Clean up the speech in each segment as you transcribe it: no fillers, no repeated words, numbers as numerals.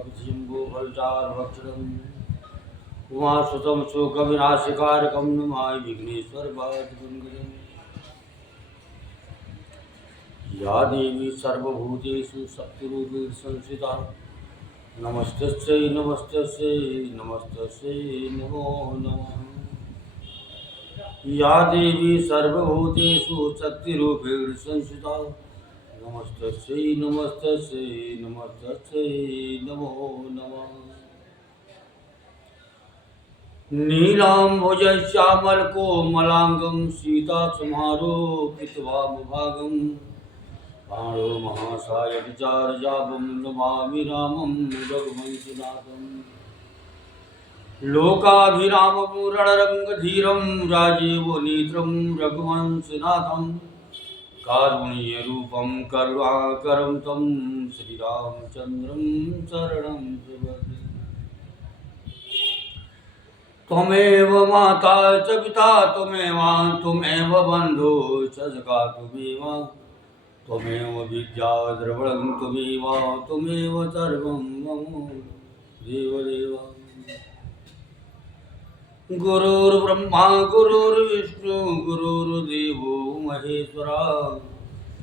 भक्तिशम्भो फलचारुभक्षणम् उमासुतं शोकविनाशकारकं नमामि विघ्नेश्वरपादपङ्कजम्। या देवी सर्वभूतेषु शक्तिरूपेण संस्थिता नमस्तस्यै नमस्तस्यै नमस्तस्यै नमो नमः। या देवी सर्वभूतेषु शक्तिरूपेण संस्थिता नमस्तस्यै नमस्तस्यै नमस्तस्यै नमो नमः। नीलाम्बुजश्यामलकोमलाङ्गं सीतासमारोपितवामभागं पाणो महासाय विचारजापं नमामि रामं रघुवंशनाथं। लोकाभिरामं रणरङ्गधीरं राजीवनेत्रं रघुवंशनाथं कारुण्यरूपं करुणाकरं तं श्रीरामचन्द्रं शरणं प्रपद्ये। त्वमेव माता च पिता त्वमेव बन्धो च सखा त्वमेव विद्या द्रविणं त्वमेव सर्वं मम देवदेव। गुरुर्ब्रह्मा गुरुर्विष्णु गुरुर्देवो महेश्वरा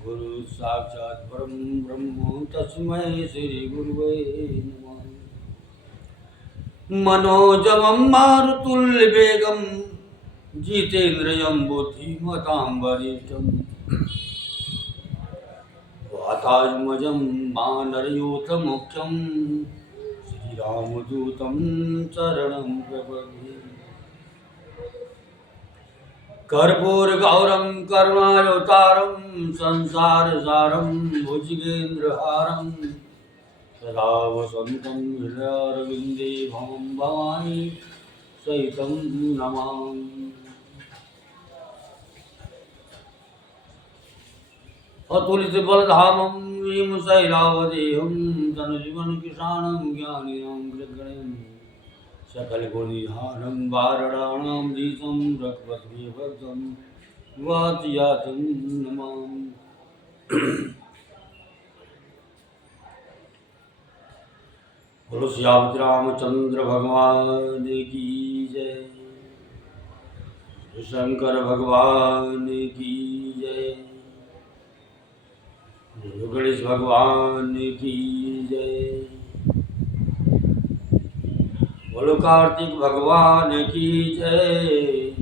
गुरु साक्षात् परं ब्रह्म तस्मै श्री गुरुवे नमः। मनोजवं मारुतुल्यवेगं जितेन्द्रियं बुद्धिमतां वरिष्ठं वातात्मजं वानरयूथमुख्यं श्रीरामदूतं शरणं प्रपद्ये। कर्पूरगौरं करुणावतारं संसारसारं भुजगेन्द्रहारं सदा वसन्तं हृदयारविन्दे भवानी सहितं नमामि। अतुलितबलधामं भीमशैलावदेहं धनुजीवनकिशानं ज्ञानिनां गृहगणं सकलगुणनिधानं वारणानां धीशं रघुपतिभक्तं वातयातं नमामि। बोलो सियापति रामचंद्र भगवान की जय, शंकर भगवान की जय, गणेश भगवान की जय, बोलो कार्तिक भगवान की जय,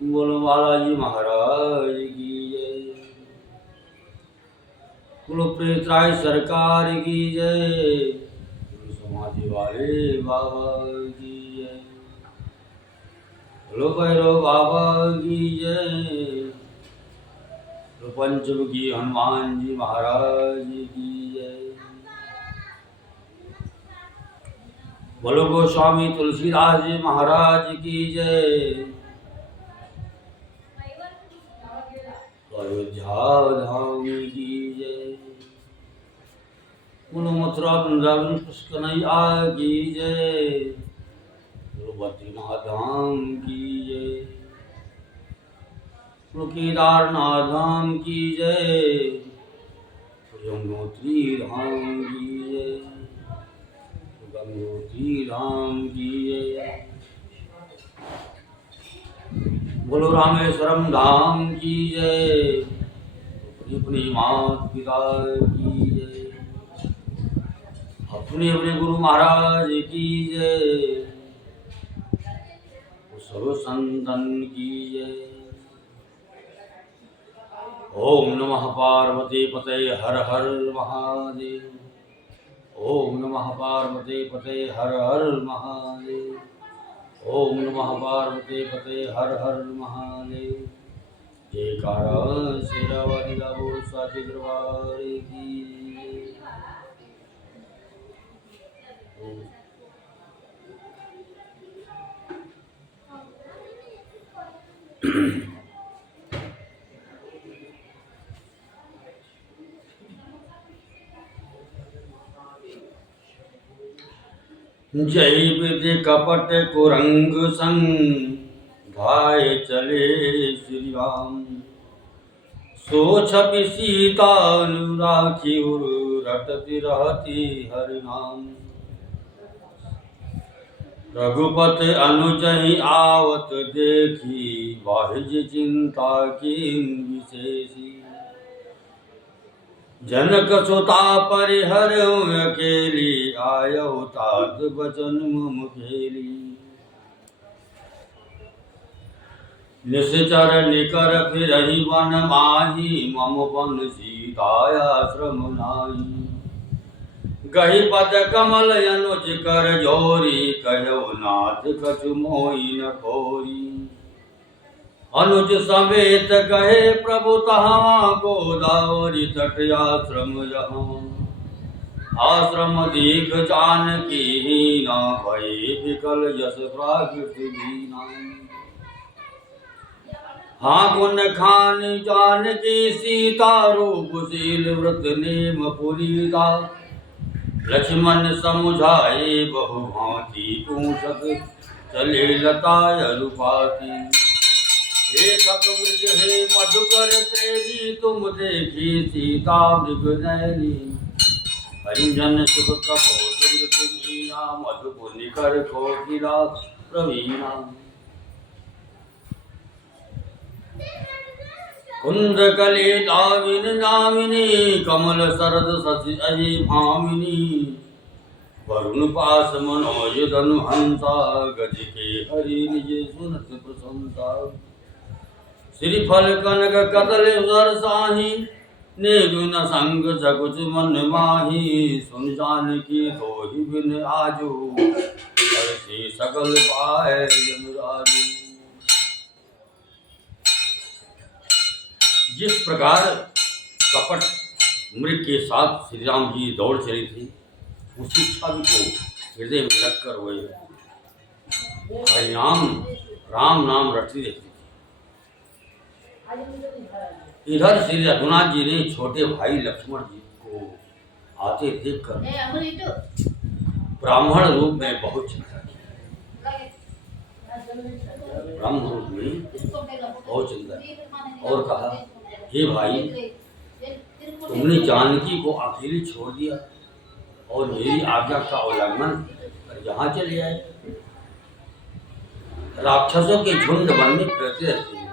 बोलो बालाजी महाराज की जय, बोलो प्रेतराय सरकार की जय, बोलो समाधि वाले बाबा की जय, बोलो भैरव बाबा की जय, बोलो पंचमुखी हनुमान जी महाराज की जय, बोलो गोस्वामी तुलसीदास जी महाराज की जय, अयोध्या धाम की जय, बोलो मथुरा वृंदावन कृष्ण कन्हैया की जय, बोलो बद्रीनाथ धाम की जय, बोलो केदारनाथ धाम की जय, बोलो यमुनोत्री धाम की जय, बोलो गंगोत्री धाम की जय, बोलो रामेश्वरम धाम की जय, अपनी माता पिता की जय, अपने अपने गुरु महाराज की जय, सर्व संतन की जय। ओम नमः पार्वती पते हर हर महादेव। ओम नमः पार्वती पते हर हर महादेव। ओम नमः पार्वती पते हर हर महादेव। जयकारा शेरावाली लाभो साचे दरबार की। जय विधि कपट कुरंग संग भाई चले श्री राम। सो छवि सीता अनुराखी रटती रहती हरि नाम। रघुपति अनुजहि आवत देखी, वाहिज चिंता कीन विशेषी। जनक सुता परिहरऊ अकेली, आयऊ तात बचन मम खेली। निश्चर निकर फिरहि वन माही, मम बन सीतायाश्रम नाही। गही पद कमल अनुज कर जोरी, कहऊ नाथ कछु मोहि न खोरी। अनुज समेत कहे प्रभु तहाँ, गोदावरी तट आश्रम यहाँ। आश्रम दीख जानकी हीना, भये विकल यश प्राकृति दीना। हाँ गुण खान जानकी सीता, रूपशील व्रत नेम पुनीता। लक्ष्मण समुझाए बहु भांति, पूछत चले लता अनुपाती। हे खगवृष हे मधुकर श्रेणी, तुम देखी सीता मृग नयनी। अंजन सुख कपोत मृग मीना, मधुपुनि कर कोकिला प्रवीणा। कुंद कले दाविन नामिनी, कमल सरद शशि अहि भामिनी। वरुण पास मनोज धनु हंसा, गज के हरि निज सुनत प्रशंसा। श्रीफल कनक कदल सरसाही, नेगुन संग सकुच मन माही। सुन जानकी तोहि बिन आजो, हरषि सकल पाए जन राजू। जिस प्रकार कपट मृग के साथ श्री राम जी दौड़ चली थी, उसी छवि को हृदय में रखकर वे हरिनाम राम नाम रटती रहती थी। इधर श्री रघुनाथ जी ने छोटे भाई लक्ष्मण जी को आते देखकर ब्राह्मण रूप में बहुत चिंता की। ब्राह्मण रूप में बहुत चिंता और कहा, हे भाई, तुमने जानकी को अकेली छोड़ दिया और मेरी आज्ञा का उल्लंघन कर यहाँ चले आए। राक्षसों के झुंड वन में फिरते रहते हैं।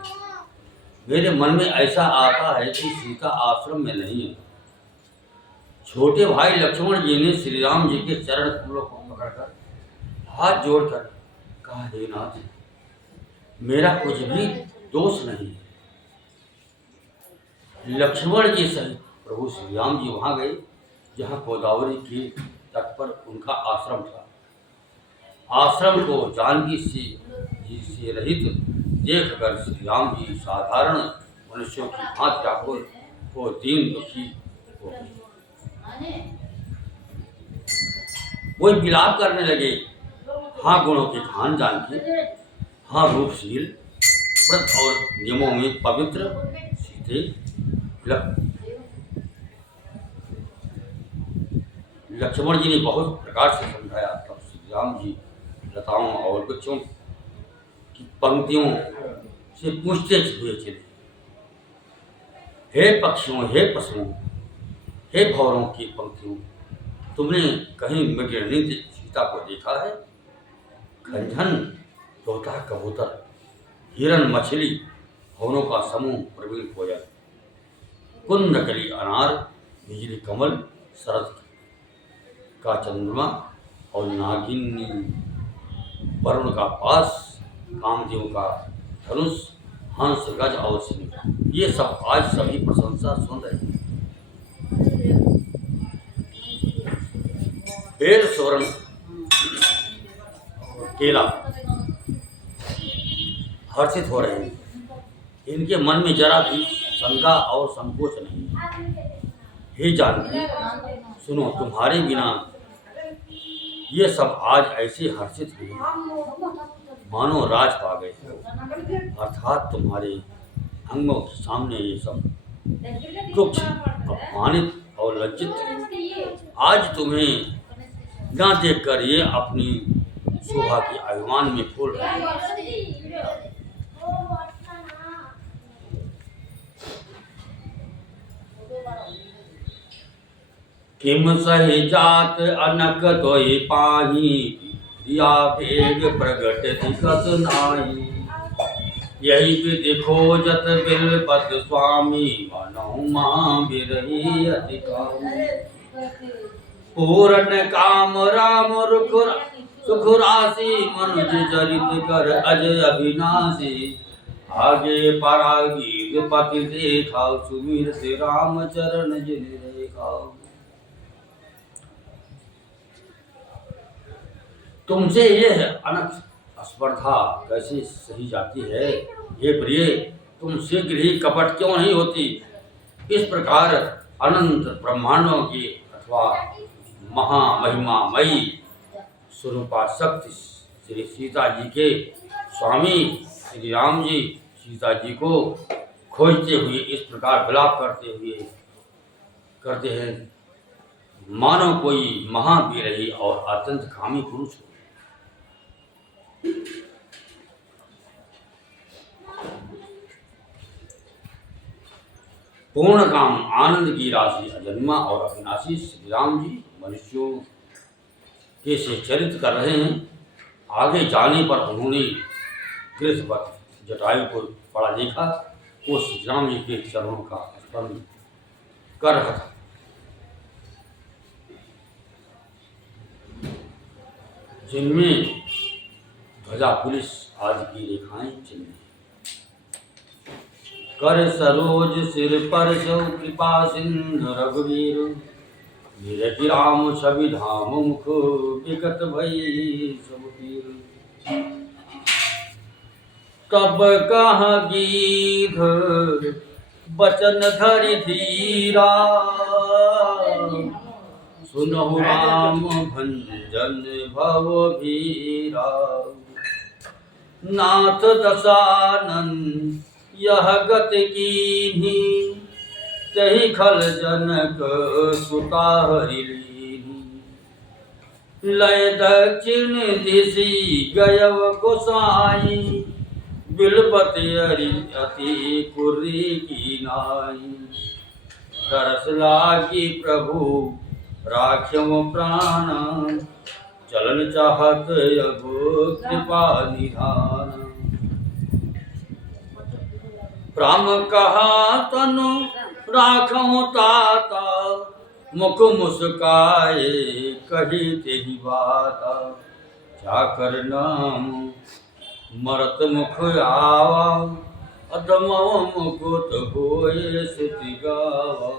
मेरे मन में ऐसा आता है कि सीता आश्रम में नहीं है। छोटे भाई लक्ष्मण जी ने श्री राम जी के चरण कमलों को पकड़कर हाथ जोड़कर कहा, हे नाथ, मेरा कुछ भी दोष नहीं। लक्ष्मण जी सहित प्रभु श्री राम जी वहां गए जहां गोदावरी के तट पर उनका आश्रम था। आश्रम को जानकी से रहित देखकर श्री राम जी साधारण मनुष्यों की भांति व्याकुल को दीन दुखी हो गए। वो विलाप करने लगे, हाँ गुणों के खान जानकी, हाँ रूपशील, व्रत और नियमों में पवित्र सीधे लक्ष्मण जी ने बहुत प्रकार से समझाया। तब श्री राम जी लताओं और वृक्षों की पंक्तियों से पूछते हुए चले, हे पक्षियों, हे पशुओं, हे भौरों की पंक्तियों, तुमने कहीं मृगरणी सीता को देखा है? खंजन, तोता, कबूतर, हिरन, मछली, भौरों का समूह, प्रवीण कोयल, कुंदकली, अनार, बिजली कमल, शरद का चंद्रमा और नागिनी, वरुण का पास, कामदेव का धनुष, हंस, गज और सिंह, ये सब आज सभी प्रशंसा सुन रहे हैं। बेल, स्वर्ण, केला हर्षित हो रहे हैं। इनके मन में जरा भी शंका और संकोच नहीं है। हे जानकी, सुनो, तुम्हारे बिना ये सब आज ऐसे हर्षित हुए मानो राज पा गए हो। अर्थात तुम्हारे अंगों के सामने ये सब दुख, अपमानित और लज्जित आज तुम्हें न देखकर ये अपनी शोभा के अभिमान में फूल रहे हैं। किम सही जात अनक तोहि पाही, दिया भेद प्रगट दिखत नाही। यही विधि खोजत बिलपत स्वामी, मनहु महाबिरही अधिकारी। पूरन काम राम सुख राशि, मनुज चरित कर अजय अविनाशी। आगे परागीत पति देखा, सुमिर से राम चरण जिन देखा। तुमसे यह अनक स्पर्धा कैसे सही जाती है? हे प्रिय, तुम शीघ्र ही कपट क्यों नहीं होती? इस प्रकार अनंत ब्रह्मांडों की अथवा महामहिमामयी स्वरूपा शक्ति श्री सीता जी के स्वामी श्री राम जी सीता जी को खोजते हुए इस प्रकार विलाप करते हैं, मानो कोई महावीर और अत्यंत कामी पुरुष हो। पूर्ण काम आनंद की राशि अजन्मा और अविनाशी श्री राम जी मनुष्यों के से चरित कर रहे हैं। आगे जाने पर उन्होंने कृष्ण पर जटायु को पड़ा देखा, वो श्री राम जी के चरणों का स्मरण कर रहा था। जिनमें ध्वजा पुलिस आदि की रेखाएं चिन्ह कर सरोज सिर पर सौ कृपा सिंधु रघुवीर। वीर राम छवि धाम मुख विकट भई सब पीर। तब कह गीध बचन धरि धीरा, सुनहु राम भंजन भव भीरा। नाथ दशानन यह गति कीन्ही, तहि खल जनक सुता हरि लीन्ही। लय दक्षिण दिशि गयव गोसाई, बिलपति अति कुर्री की नाई। तरस लागी प्रभु राख्यम प्राण, चलन चाहत अगो कृपा निधान। राम कहा तनु राखो ताता, मुख मुस्काए कही तेहि बाता। जाकर नाम मरत मुख आवा, अधम मुकुट होए सिति गावा।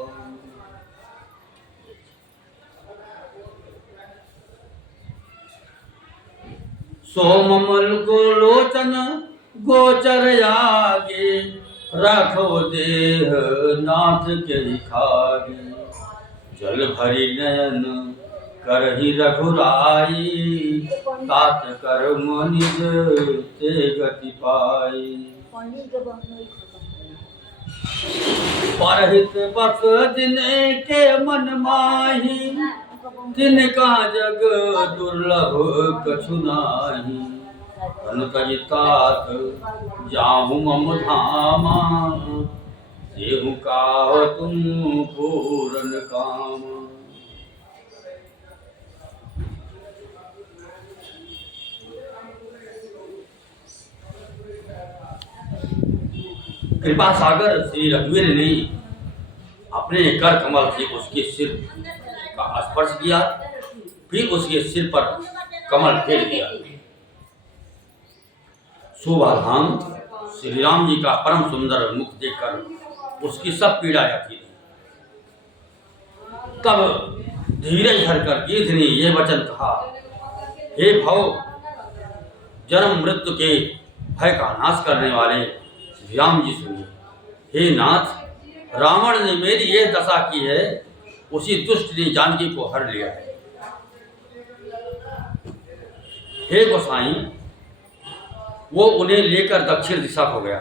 सोममल को लोचन गोचर आगे, राखो देह नाथ के खागे। जल भरी नयन करहि रघुराई, तात कर मनिज ते गति पाई। परहित बस जिने के मन माही, तिनका जग दुर्लभ कछु नाही। तनु तात जाहु मम धामा, देहु काव तुम पूरन काम। कृपा सागर श्री रघुवीर ने अपने कर कमल से उसके सिर का स्पर्श किया, फिर उसके सिर पर कमल फेर दिया। शोभा धाम श्री राम जी का परम सुंदर मुख देखकर उसकी सब पीड़ा जाती थी। तब धीरज धरकर गीध ने यह वचन कहा, हे भव जन्म मृत्यु के भय का नाश करने वाले श्री राम जी सुनिए। हे नाथ, रावण ने मेरी यह दशा की है, उसी दुष्ट ने जानकी को हर लिया है। हे गोसाई, वो उन्हें लेकर दक्षिण दिशा को गया।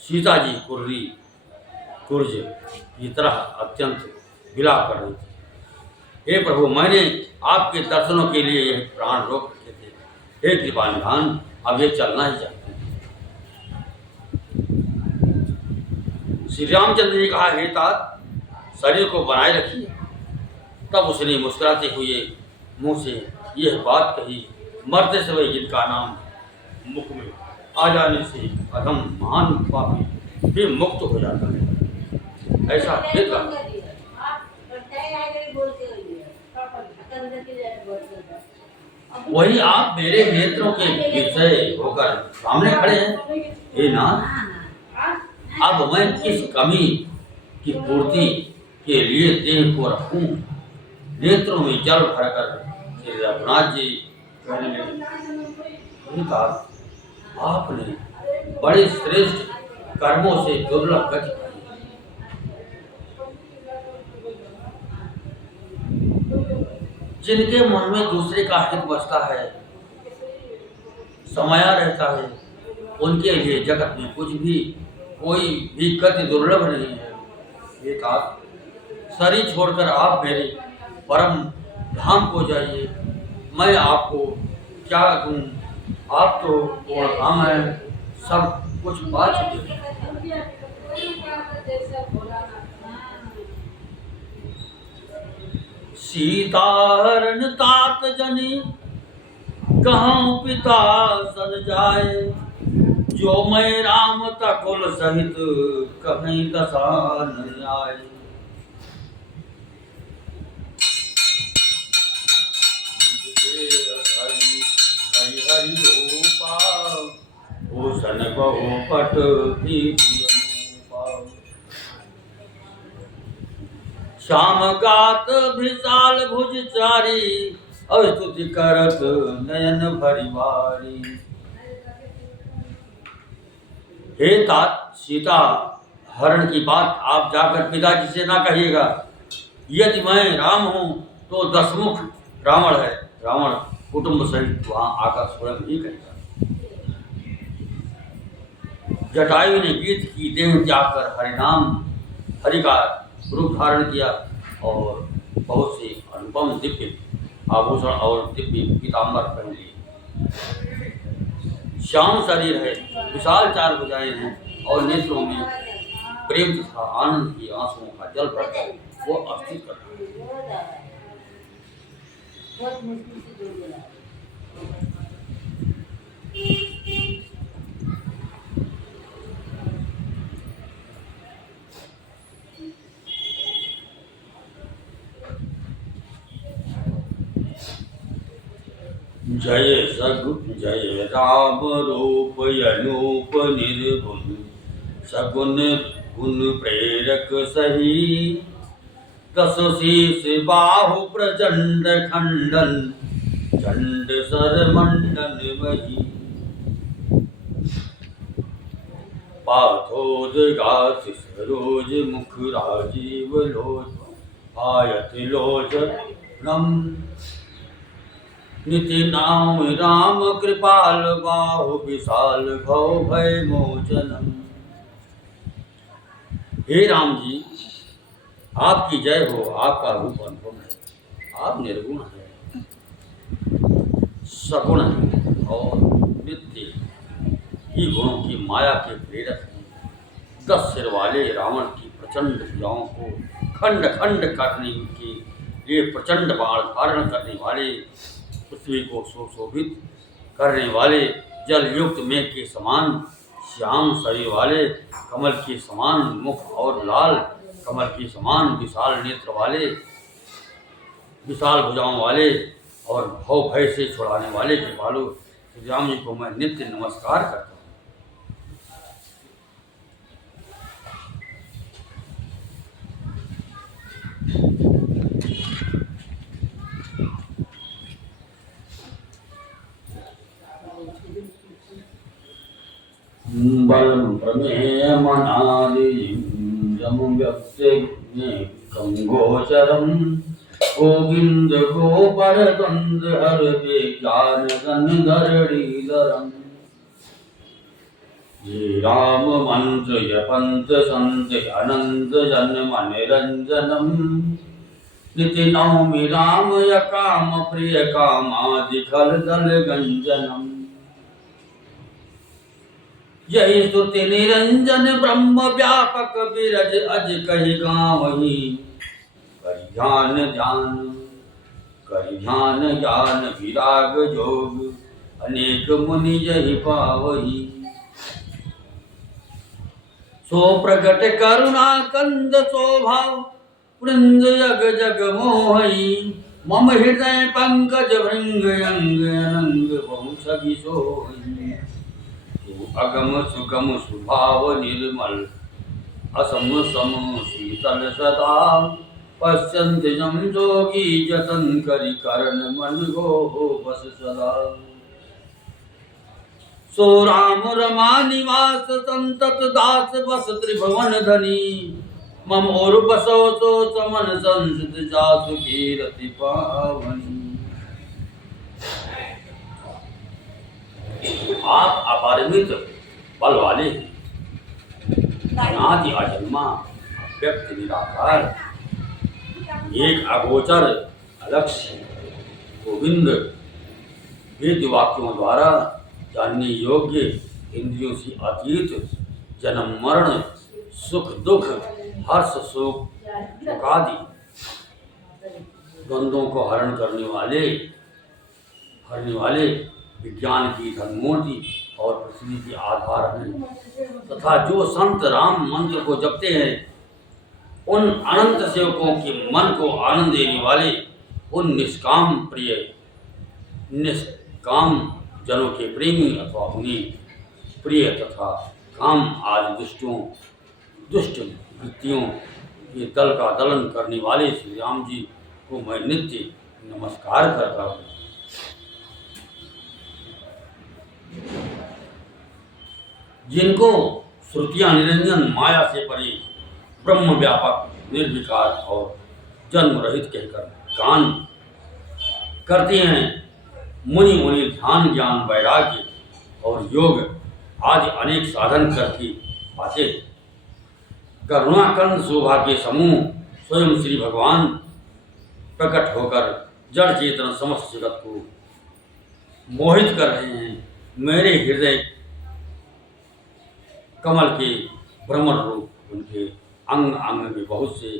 सीता जी कुर्ज की तरह अत्यंत विलाप कर रही थी। हे प्रभु, मैंने आपके दर्शनों के लिए यह प्राण रोक रखे थे। हे कृपा निधान, अब ये चलना ही चाहते हैं। श्री रामचंद्र ने कहा, हे तात, शरीर को बनाए रखिए। तब उसने मुस्कुराते हुए मुंह से यह बात कही, मरते समय जिनका नाम मुख में आ जाने से अधम महान पापी भी मुक्त हो जाता है। ऐसा फिर वही आप मेरे नेत्रों के विषय होकर सामने खड़े हैं। हे नाथ, अब मैं किस कमी की पूर्ति के लिए देह को रखूं? नेत्रों में जल भरकर श्री रघुनाथ जी कहने लगे, आपने बड़े श्रेष्ठ कर्मों से दुर्लभ गति पाई। जिनके मन में दूसरे का हित बसता है, समाया रहता है, उनके लिए जगत में कुछ भी कोई भी गति दुर्लभ नहीं है। ये कहा, शरीर छोड़कर आप मेरे परम धाम को जाइए, मैं आपको क्या दूं? आप तो पूर्ण काम है, सब कुछ पा चुके हैं। सीताहरण तात जनी कहाँ पिता सन जाए, जो मैं राम तकुल सहित कहीं दशा न आए। हरि हरि रूपा भूषण बहुपट श्याम गात विशाल भुज चारी, स्तुति करत नयन भरिवारी। हे तात, सीता हरण की बात आप जाकर पिताजी से ना कहिएगा। यदि मैं राम हूं तो दशमुख रावण है, रावण कुटुंब सहित वहां आकर स्वयं ही कहेगा। जटायु ने गीत की देह त्याग कर हरिनाम हरि का रूप धारण किया और बहुत से अनुपम दिव्य आभूषण और दिव्य पीताम्बर पहन लिए। श्याम शरीर है, विशाल चार भुजाएं हैं और नेत्रों में प्रेम तथा आनंद की आंसुओं का जल भरकर वो अस्थित कर रहा है। जय सगु जय राम रूप अनूप निर्गुण, सगुन गुण प्रेरक सही। दस शीस बाहु प्रचंड खंडन, चंड सर मंडन मही। पाथोदगात सरोज मुख राजीव लोच, आयत लोचनम। निति नाम राम कृपाल बाहु, विशाल भव भय मोचनम। हे राम जी, आपकी जय हो। आपका रूप अनुपम है, आप निर्गुण है, सगुण है और नित्य ही गुणों की माया के प्रेरक हैं। 10 सिर वाले रावण की प्रचंड भुजाओं को खंड खंड काटने के लिए प्रचंड बाण धारण करने वाले, पृथ्वी को सुशोभित करने वाले, जल युक्त मेघ के समान श्याम शरीर वाले, कमल के समान मुख और लाल कमल के समान विशाल नेत्र वाले, विशाल भुजाओं वाले और भव भय से छुड़ाने वाले कृपालु श्री राम जी को मैं नित्य नमस्कार करता हूँ। बलम प्रमेय मनादि जम व्यक्ति गोचरम, गोविंद गोपर द्वंद हर के ज्ञान गन धरणीधरम। ये राम मंत्र जपंत संत अनंत जन्म निरंजनम, निति नौमि राम यकाम प्रिय कामादि खल दल गंजनम। यही स्तुति निरंजन ब्रह्म व्यापक विरज अज कहि गावहीं, ध्यान ध्यान, कर ध्यान ज्ञान विराग जोग, अनेक मुनि जहि पावही। सो प्रगट करुणा कंद स्वभाव, वृंद जग जग मोहई। मम हृदय पंकज भृंग अंग अनंग बहु छवि सोई। तू अगम सुगम सुभाव निर्मल, असम सम शीतल सदा। पश्यन्त जम जोगी जतन करि, करण मन हो बस सदा। सो राम रमा निवास संतत दास, बस त्रिभुवन धनी। मम और बसो सो समन संसित, जासु कीरति पावनी। आप अपरिमित बल वाले, अनादि अजन्मा, व्यक्त निराकार, एक अगोचर अलक्ष्य गोविंद, वेद वाक्यों द्वारा जानने योग्य, इंद्रियों से अतीत, जन्म मरण सुख दुख हर्ष शोक शोकादि द्वंद्वों को हरण करने वाले विज्ञान की धर्मूर्ति और पृथ्वी के आधार हैं। तथा जो संत राम मंत्र को जपते हैं, उन अनंत सेवकों के मन को आनंद देने वाले, उन निष्काम जनों के प्रेमी अथवा उन्हें प्रिय तथा काम आदि दुष्ट वृत्तियों के दल का दलन करने वाले श्री राम जी को मैं नित्य नमस्कार करता हूँ। जिनको श्रुतियां निरंजन माया से परे ब्रह्म व्यापक निर्विकार और जन्म रहित कहकर गान करते हैं, मुनि ध्यान ज्ञान वैराग्य और योग आदि अनेक साधन करके पाते। करुणाकंद शोभा के समूह स्वयं श्री भगवान प्रकट होकर जड़ चेतन समस्त जगत को मोहित कर रहे हैं। मेरे हृदय कमल के भ्रमर रूप उनके अंग अंग में बहुत से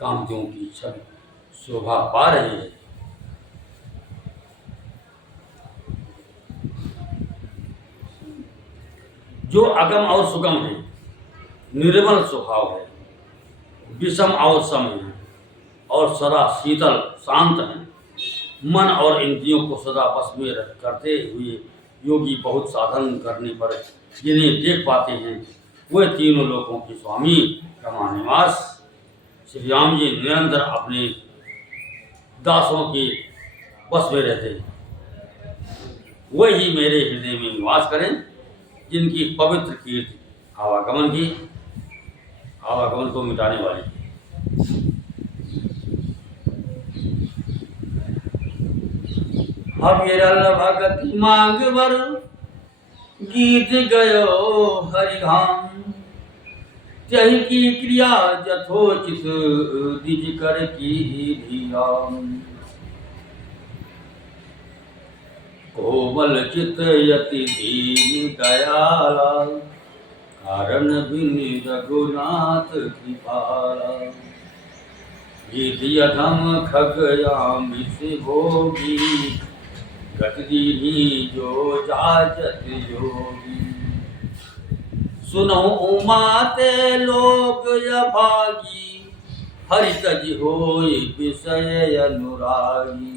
कामदेवों की छवि शोभा पा रहे हैं। जो अगम और सुगम है, निर्मल स्वभाव है, विषम और सम है और सदा शीतल शांत है। मन और इंद्रियों को सदा बस में करते हुए योगी बहुत साधन करने पर जिन्हें देख पाते हैं, वे तीनों लोकों के स्वामी रमा निवास श्री राम जी निरंतर अपने दासों के बस में रहते हैं। वही मेरे हृदय में निवास करें, जिनकी पवित्र कीर्ति आवागमन को मिटाने वाली है। विरल भगति मांग वर, गीत गयो हरिधाम। त्यहि की क्रिया यथोचित, दिज कर की धीराम। कोमल चित यति दीन दयाला, कारण बिन रघुनाथ कृपाला। विधि अधम खगयाम से भोगी, गति दीनी जो जाजत योगी। सुनो उमाते लोक यभागी, हरि तज होय विषय अनुरागी।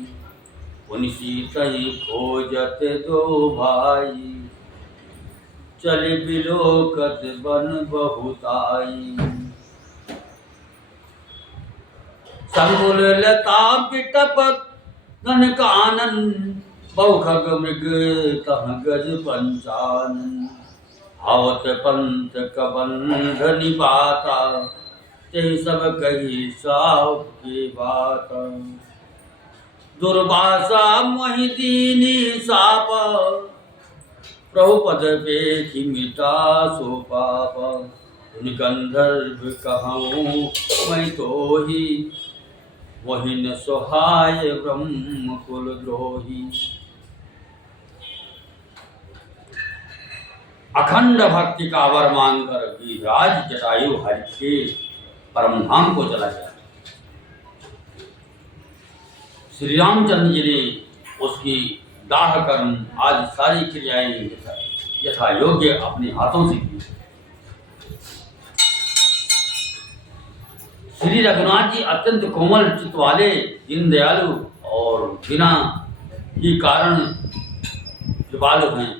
उनसी तही खोजत दो भाई, चले बिलोकत बन बहुताई। संकुल लता बिटपत घन कानन, बहु खग मृग तह गज पंचानन। आवत पंत कबंध निपाता, ते सब कही साव के बाता। दुर्वासा मोहि दीनी साप, प्रभु पद पेखि मिटा सो पाप। उन गंधर्व कहूँ मैं तो ही, वही न सोहाय ब्रह्म कुल द्रोही। अखंड भक्ति का वर मांगकर गिरिराज जटायु हरि के परम धाम को चला गया। श्री रामचंद्र जी ने उसकी दाह कर्म आदि सारी क्रियाएं यथा योग्य अपने हाथों से की। श्री रघुनाथ जी अत्यंत कोमल चित्त वाले, दीन दयालु और बिना ही कारण कृपालु हैं।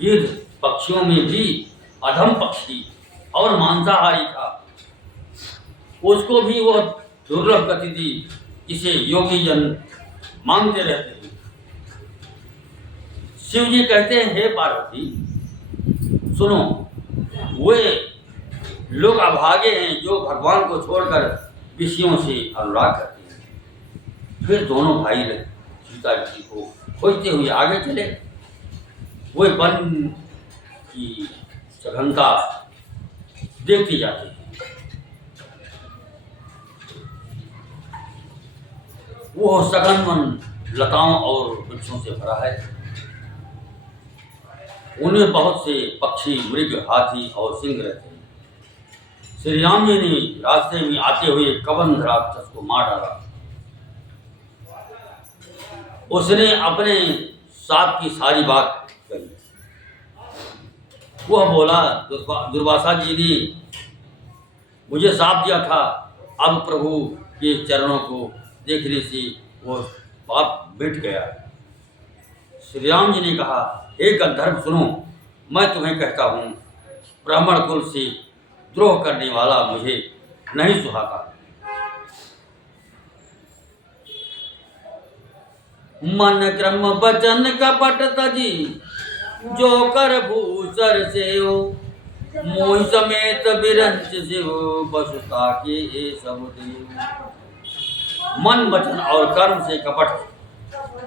गिद्ध पक्षियों में भी अधम पक्षी और मांसाहारी था, उसको भी वह दुर्लभ गति थी जिसे योगी जन मांगते रहते हैं। शिव जी कहते हैं, हे पार्वती सुनो, वे लोग अभागे हैं जो भगवान को छोड़कर विषयों से अनुराग करते हैं। फिर दोनों भाई सीता जी को खोजते हुए आगे चले। वे वन की सघनता देखते जाते हैं। वो सघन वन लताओं और वृक्षों से भरा है। उनमें बहुत से पक्षी, मृग, हाथी और सिंह रहते हैं। श्री राम जी ने रास्ते में आते हुए कबंध राक्षस को मार डाला। उसने अपने साथ की सारी बात कही। वह बोला, दुर्वासा जी ने मुझे साथ दिया था, अब प्रभु के चरणों को देखने से वो पाप मिट गया। श्री राम जी ने कहा, हे गंधर्व सुनो, मैं तुम्हें कहता हूँ, ब्राह्मण कुल से द्रोह करने वाला मुझे नहीं सुहाता। मन क्रम वचन कपट तजी, जो कर भूसर से हो, मोहि समेत बिरंच से हो, बसुता के सब देव। मन वचन और कर्म से कपट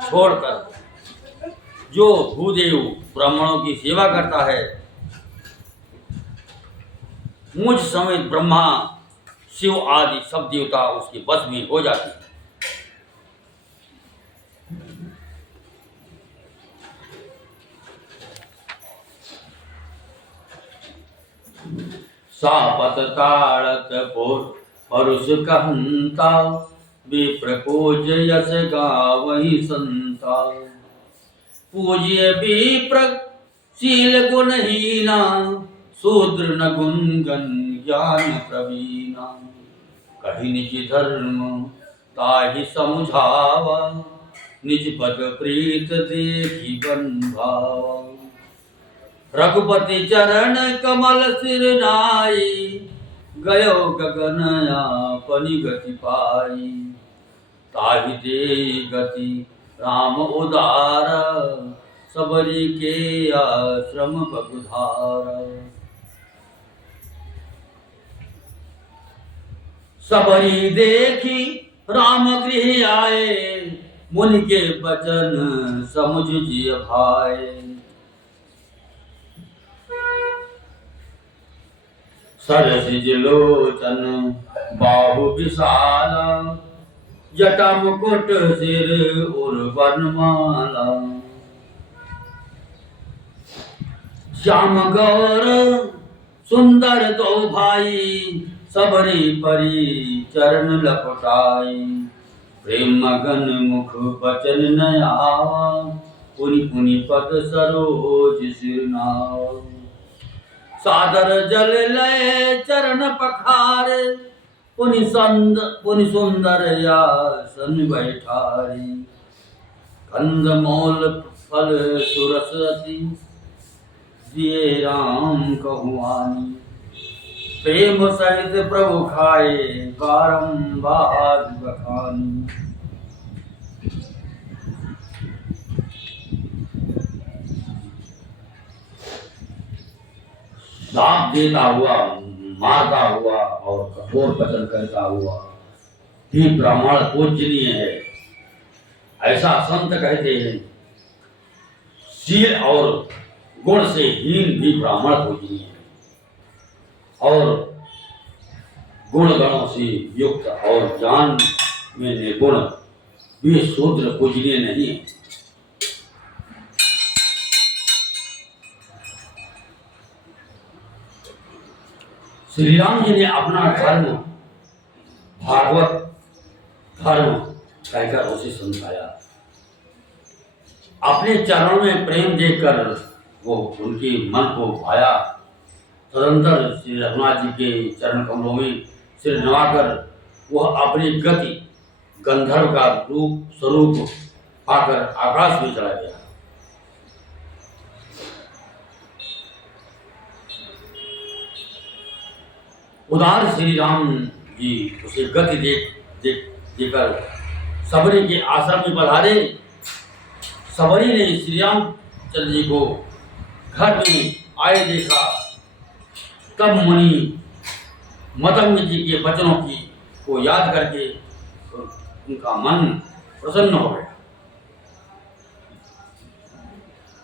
छोड़कर जो भूदेव ब्राह्मणों की सेवा करता है, मुझ समेत ब्रह्मा, शिव आदि सब देवता उसके बस में हो जाते हैं। सापत ताड़त परुष कहंता, विप्रकोज यस गावहि संता। पूज्य विप्र शील गुणहीना, शूद्र न गुणगन ज्ञान प्रवीणा। कहि निज धर्म ताहि समुझावा, निज पद प्रीत देखि बंधावा। रघुपति चरण कमल सिर नाई, गयो गगन आपनि गति पाई। ताहि दे गति राम उदार, सबरी के आश्रम बगुधारा। सबरी देखी राम गृह आए, मुनि के बचन समुझ जिय भाए। सरसिज लोचन बाहु विशाला, जटा मुकुट सिर उर वनमाला। श्याम गौर सुंदर दो भाई, सबरी परी चरण लपटाई। प्रेम मगन मुख बचन न आवा, पुनि पुनि पद सरोज सिर नावा। सादर जल लय चरण पखारे, पुनि सुंदर आसन बैठारी। कंद मोल फल सुरस अति, दिए राम कहुआनी। प्रेम सहित प्रभु खाए, बारंबार बखानी। साप देता हुआ, मारता हुआ और कठोर वचन करता हुआ ही ब्राह्मण पूजनीय है, ऐसा संत कहते हैं। शील और गुण से हीन भी ब्राह्मण पूजनीय है, और गुण गणों से युक्त और ज्ञान में निर्गुण भी शूद्र पूजनीय नहीं है। श्री राम जी ने अपना धर्म, भागवत धर्म कहकर उसे समझाया। अपने चरणों में प्रेम देखकर वो उनके मन को भाया। तदंतर श्री रघुनाथ जी के चरण कमलों में सिर नवाकर वह अपनी गति गंधर्व का रूप स्वरूप पाकर आकाश में चला गया। उदार श्री राम जी उसे गति देखकर सबरी के आश्रम में पधारे। सबरी ने श्री रामचंद्र जी को घर में आए देखा। तब मुनि मतंग जी के वचनों को याद करके उनका मन प्रसन्न हो गया।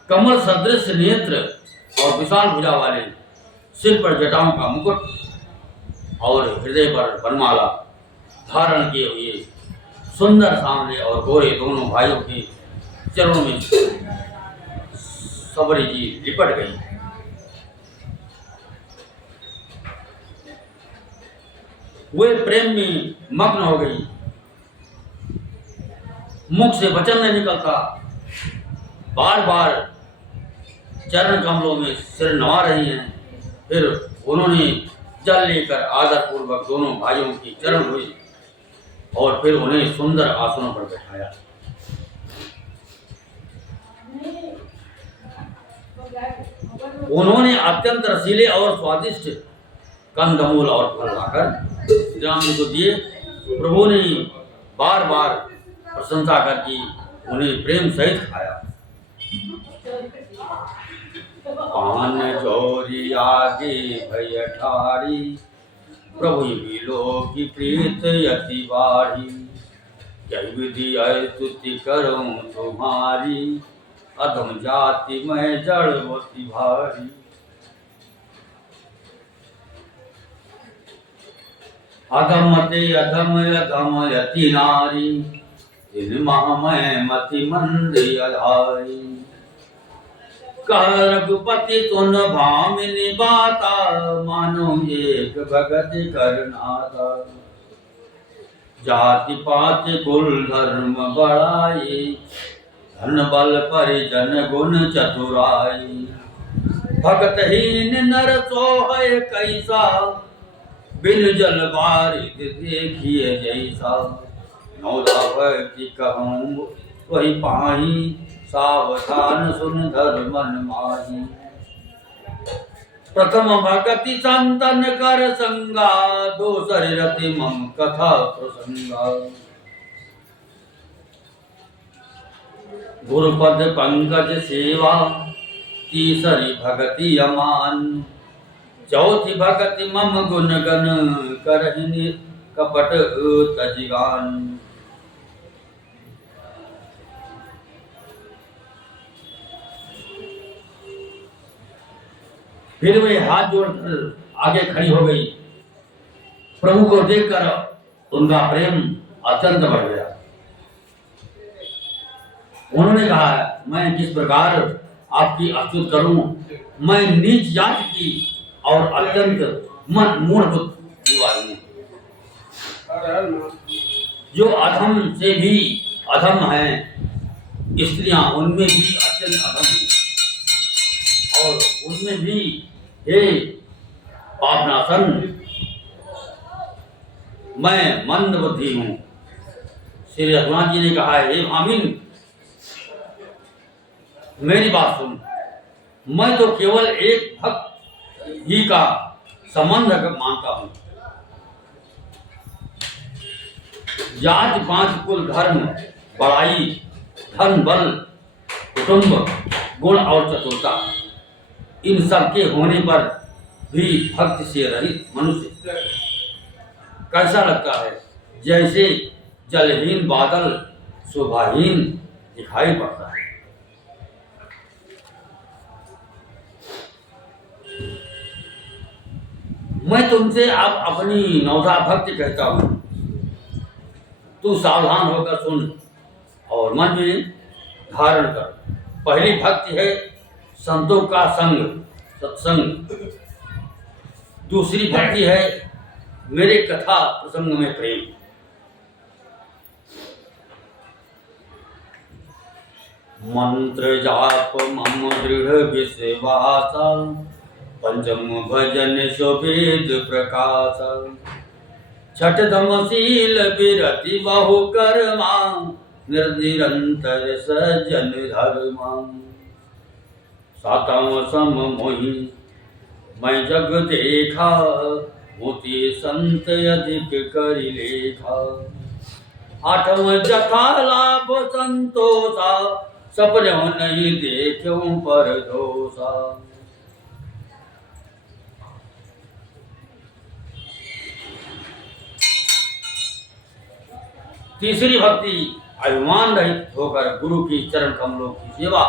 कमल सदृश नेत्र और विशाल भुजा वाले, सिर पर जटाओं का मुकुट और हृदय पर वनमाला धारण किए हुए सुंदर सांवले और गोरे दोनों भाइयों के चरणों में सबरी जी लिपट गई। वे प्रेम में मग्न हो गई। मुख से वचन नहीं निकलता। बार बार चरण कमलों में सिर नवा रही हैं। फिर उन्होंने जल लेकर आदर पूर्वक दोनों भाइयों की चरण धोई और फिर उन्हें सुंदर आसनों पर बैठाया। उन्होंने अत्यंत रसीले और स्वादिष्ट कंदमूल और फल लाकर श्री राम जी को दिए। प्रभु ने बार बार प्रशंसा करके उन्हें प्रेम सहित खाया। पान चोरी आगे भय ठारी, प्रभु बिलो की प्रीत यति बारी, जय विधि स्तुति करूं तुम्हारी, अधम जाति में जड़वती भारी। अधम ते अधम अधम यति नारी, इन महामय मति मंद अधारी। कह रघुपति तुन भामिनी बाता, मानो एक भगत करनाता। जाति पाति कुल धर्म बढ़ाई, धन बल परिजन गुण चतुराई। भगतहीन नर सोहय कैसा, बिन जल बारिद देखिए जैसा। नौधा भक्ति कहूँ वही पाही, सावधान सुन धर मन माही। प्रथम भगति संतन कर संगा, दोसर रति मम कथा प्रसंगा। गुरुपद पंकज सेवा, तीसरी भगति अमान। चौथी भगति मम गुण गण, करहिनि कपट तजिगान। फिर वे हाथ जोड़कर आगे खड़ी हो गई। प्रभु को देखकर उनका प्रेम अत्यंत बढ़ गया। उन्होंने कहा, मैं किस प्रकार आपकी स्तुति करूं। मैं नीच जाति की और अत्यंत मूढ़ बुद्धि वाली हूं। जो अधम से भी अधम है, स्त्रियां उनमें भी अत्यंत अधम हैं और उनमें भी हे पापनाशन, मैं मंद बुद्धि हूं। श्री रघुनाथ जी ने कहा, हे भामिन, मेरी बात सुन। मैं तो केवल एक भक्त ही का संबंध मानता हूं। जाति पांच कुल धर्म बड़ाई, धन बल कुटुंब गुण और चतुरता, इन सब के होने पर भी भक्ति से रहित मनुष्य कैसा लगता है, जैसे जलहीन बादल शोभाहीन दिखाई पड़ता है। मैं तुमसे अब अपनी नौधा भक्ति कहता हूं, तू सावधान होकर सुन और मन में धारण कर। पहली भक्ति है संतों का संग, सत्संग। दूसरी भक्ति है मेरे कथा प्रसंग में प्रेम। मंत्र जाप मम दृढ़ विश्वास, पंचम भजन शोभित प्रकाश। छठ धमशील विरति बहु कर्मा, निरंतर सज्जन धर्मा। सातम सम मोहि मैं जग देखा, मोती संत अधिक करि लेखा। आठम जथा लाभ संतोषा, सपनों नहीं देखूं पर दोषा। तीसरी भक्ति अभिमान रहित होकर गुरु की चरण कमलों की सेवा।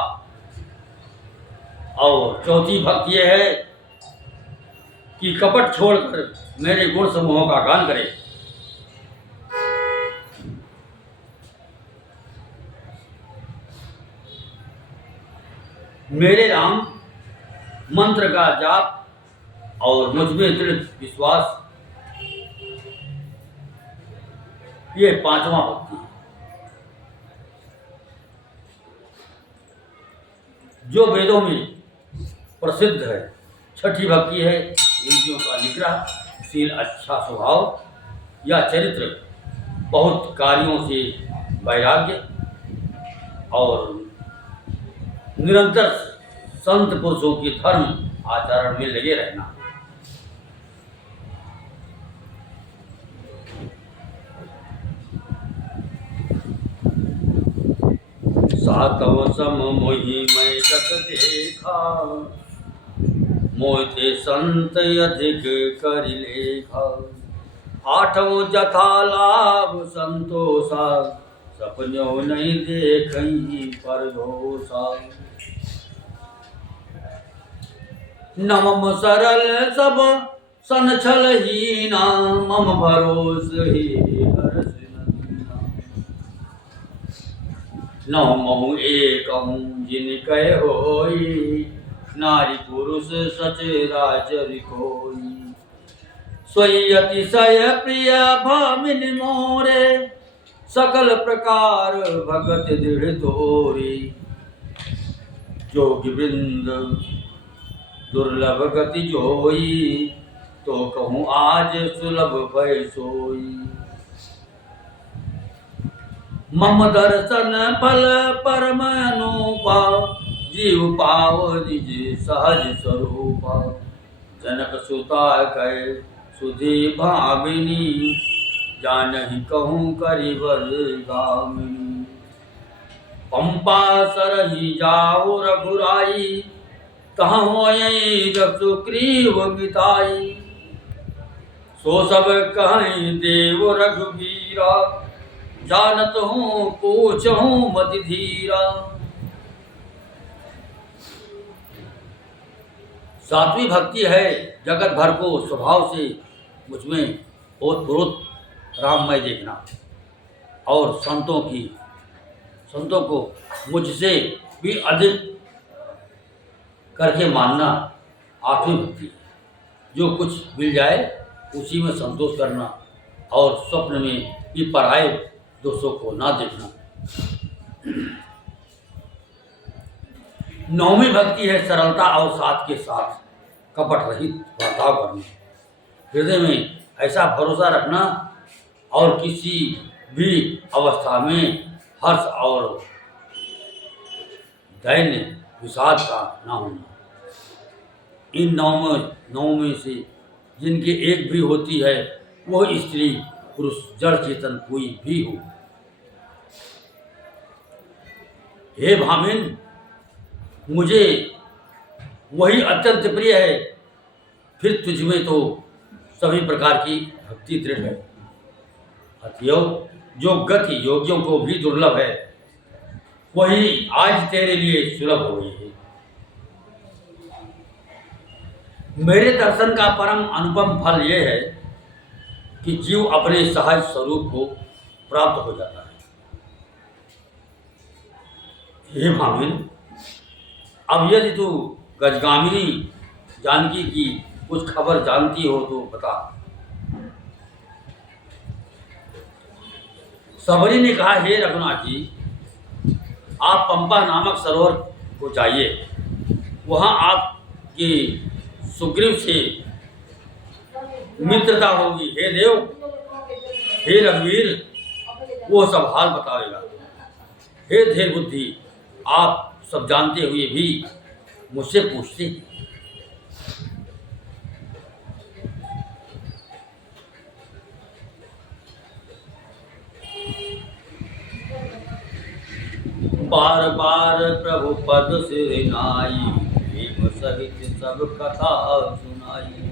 और चौथी भक्ति यह है कि कपट छोड़कर मेरे गुण समूहों का गान करे। मेरे राम मंत्र का जाप और मुझमें दृढ़ विश्वास, ये पांचवा भक्ति है। जो वेदों में प्रसिद्ध है। छठी भक्ति है इंद्रियों का निग्रह, शील, अच्छा स्वभाव या चरित्र, बहुत कार्यों से वैराग्य और निरंतर संत पुरुषों के धर्म आचरण में लगे रहना। सातव सम मोहि मैं जग देखा, मोहि संत अधिक करि लेखा। आठव जथा लाभ संतोषा, सपनों नहीं देखई पर दोषा। नमम सरल सब सन छल हीना, मम भरोस ही हर्ष नदीना। नमहु एकहु जिन कह होई, नारी पुरुष सचराचर कोई। सोई अतिशय प्रिय भामिन मोरे, सकल प्रकार भगत दृढ़ तोरी। जोगी वृंद दुर्लभ गति जोई, तो कहूँ आज सुलभ भय सोई। मम दर्शन फल परम अनुपा, जीव पाव निज सहज स्वरूपा। जनक सुता कहे सुधी भामिनी, जानहि कहूँ करिबर गामिनी। पंपा सरहि जाओ रघुराई, तहाँ होई सुग्रीव मिताई। सो सब कहीं देव रघुबीरा, जानत हूँ पूछहूँ मति धीरा। सातवीं भक्ति है जगत भर को स्वभाव से मुझमें ओतप्रोत राममय देखना और संतों को मुझसे भी अधिक करके मानना। आठवीं भक्ति है जो कुछ मिल जाए उसी में संतोष करना और स्वप्न में भी पराये दोषों को ना देखना। नौवीं भक्ति है सरलता और साथ के साथ कपट रहित बर्ताव करना। हृदय में ऐसा भरोसा रखना और किसी भी अवस्था में हर्ष और दैन्य विषाद का ना होना। इन नौ में से जिनकी एक भी होती है, वह स्त्री पुरुष जड़ चेतन कोई भी हो। हे भामिन, मुझे वही अत्यंत प्रिय है, फिर तुझमें तो सभी प्रकार की भक्ति दृढ़ है। अतएव जो गति योगियों को भी दुर्लभ है, वही आज तेरे लिए सुलभ हो गई है। मेरे दर्शन का परम अनुपम फल यह है कि जीव अपने सहज स्वरूप को प्राप्त हो जाता है। हे भामिन, अब यदि तू गजगामिनी जानकी की कुछ खबर जानती हो तो बता। सबरी ने कहा, हे रघुनाथ जी, आप पंपा नामक सरोवर को जाइए, वहाँ आपकी सुग्रीव से मित्रता होगी। हे देव, हे रघुवीर, वो सब हाल बताएगा। हे धीर बुद्धि, आप सब जानते हुए भी मुझसे पूछते। बार बार प्रभु पद सिर नाई, प्रेम सहित सब कथा सुनाई।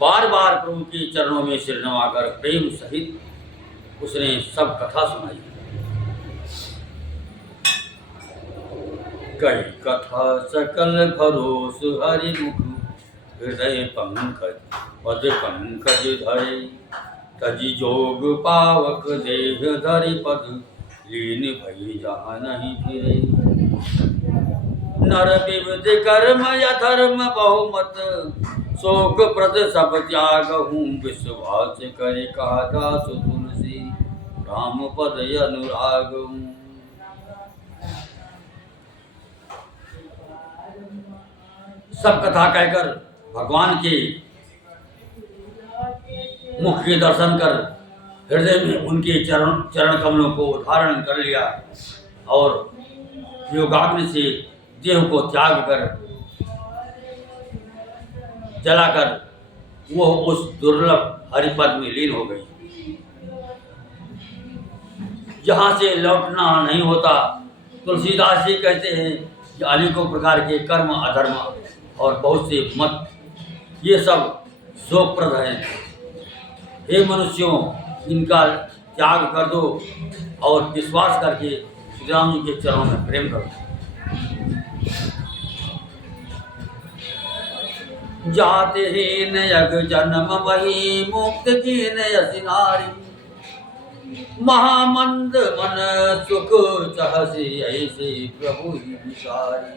बार बार प्रभु के चरणों में सिर नवाकर प्रेम सहित उसने सब कथा सुनाई। कई कथा सकल भरोस हरि मुख, हृदय पंकज पद पंकज धरे। तजी जोग पावक देह धरि पद, लीन भई जहाँ नहीं फिरे। नर विविध कर्म अधर्म बहुमत, शोक प्रद सब त्यागहूँ। विश्वास करे कहा दास तुलसी, राम पद अनुराग। सब कथा कहकर भगवान के मुख के दर्शन कर हृदय में उनके चरण कमलों को धारण कर लिया और योगाग्नि से देह को त्याग कर जलाकर वो उस दुर्लभ हरिपद में लीन हो गई। जहाँ से लौटना नहीं होता। तुलसीदास जी कहते हैं कि अनेकों प्रकार के कर्म अधर्म और बहुत से मत, ये सब शोकप्रद हैं। हे मनुष्यों, इनका त्याग कर दो और विश्वास करके श्री राम जी के चरणों में प्रेम करो। जाते ही नयग जन्म वही, मुक्त की नयसि नारी। महामंद मन सुख चाहसी, ऐसे प्रभु ही विचारी।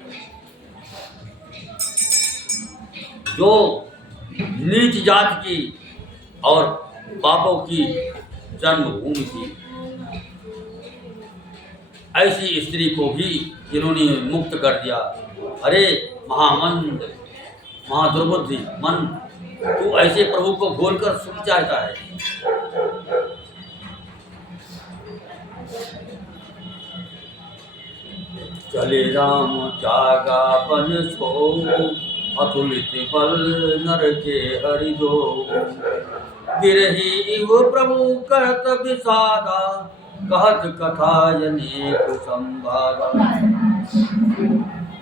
जो नीच जात की और पापों की जन्मभूमि थी, ऐसी स्त्री को भी जिन्होंने मुक्त कर दिया। अरे महामंद, महादुर्बुद्धि मन, तू ऐसे प्रभु को भूलकर सुख चाहता है। चले राम त्यागा बन सो, अतुलित बल नर के हरि दो। गिरही वो प्रभु करत विषादा, कहत कथा अनेक संवादा।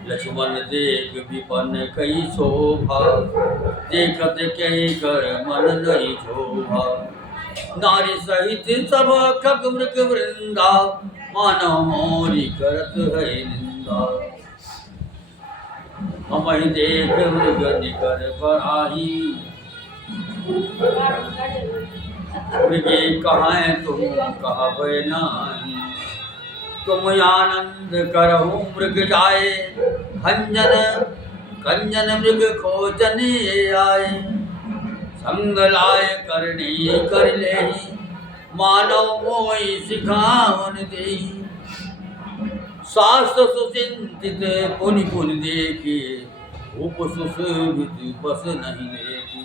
लक्ष्मण देख विपन्न कई शोभा, देखत कई कर मन नहीं शोभा। नारी सहित सब खग मृग वृंदा, मानव मोरी करत है निंदा। हम देख मृग निकर बराही, मृगे कहाँ तुम कहबे नाही। तुम आनंद करहु मृग जाए, खंजन मृग खोजने आए। संग लाय करनी कर ले, मानव मोहि सिखावन दे। शास्त्र सुचिंतित पुनि पुनि देखी, उप सुशोभित बस नहीं देखी।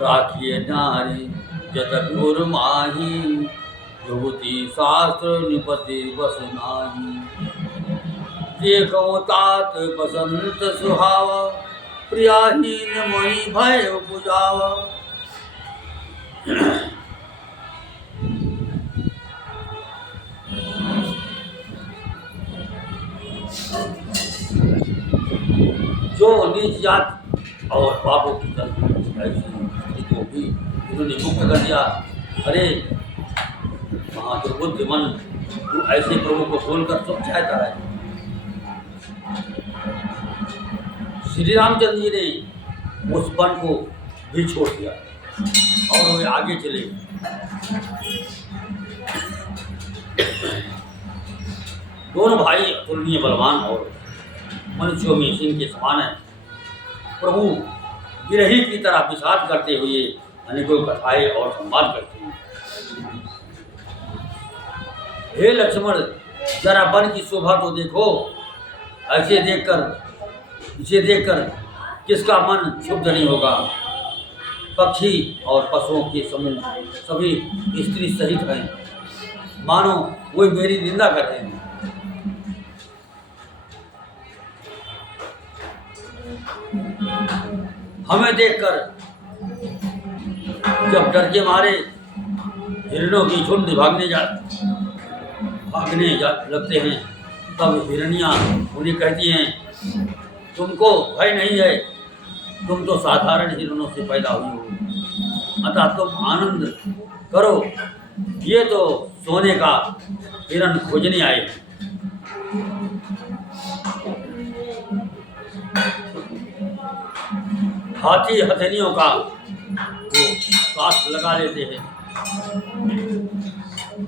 राखिए नारी जत गुर माही, युवती शास्त्र निपति बस नाही। देखो तात बसंत सुहावा, प्रियाहीन मोहि भय बुझावा। जो नीच जात और पापों की ऐसी को भी उन्होंने मुक्त कर दिया। अरे महादुर्बुद्ध मन, तू ऐसे प्रभु को खोलकर सुख चाहता है। श्री रामचंद्र जी ने उस वन को भी छोड़ दिया और वे आगे चले। दोनों भाई अतुलनीय बलवान और मनुष्यों में सिंह के समान है। प्रभु गिरही की तरह विषाद करते हुए अनेकों कथाएं और संवाद करते हैं। हे लक्ष्मण, जरा वन की शोभा तो देखो। ऐसे देखकर, इसे देखकर किसका मन क्षुब्ध नहीं होगा। पक्षी और पशुओं के समूह सभी स्त्री सहित हैं, मानो वो मेरी निंदा कर रहे हैं। हमें देखकर जब डर के मारे हिरणों की झुंड भागने लगते हैं, तब हिरनियां उन्हें कहती हैं, तुमको भय नहीं है, तुम तो साधारण हिरणों से पैदा हुई हो, अतः तुम आनंद करो, ये तो सोने का हिरण खोजने आए। हाथी हथनियों का वो साथ लगा लेते हैं।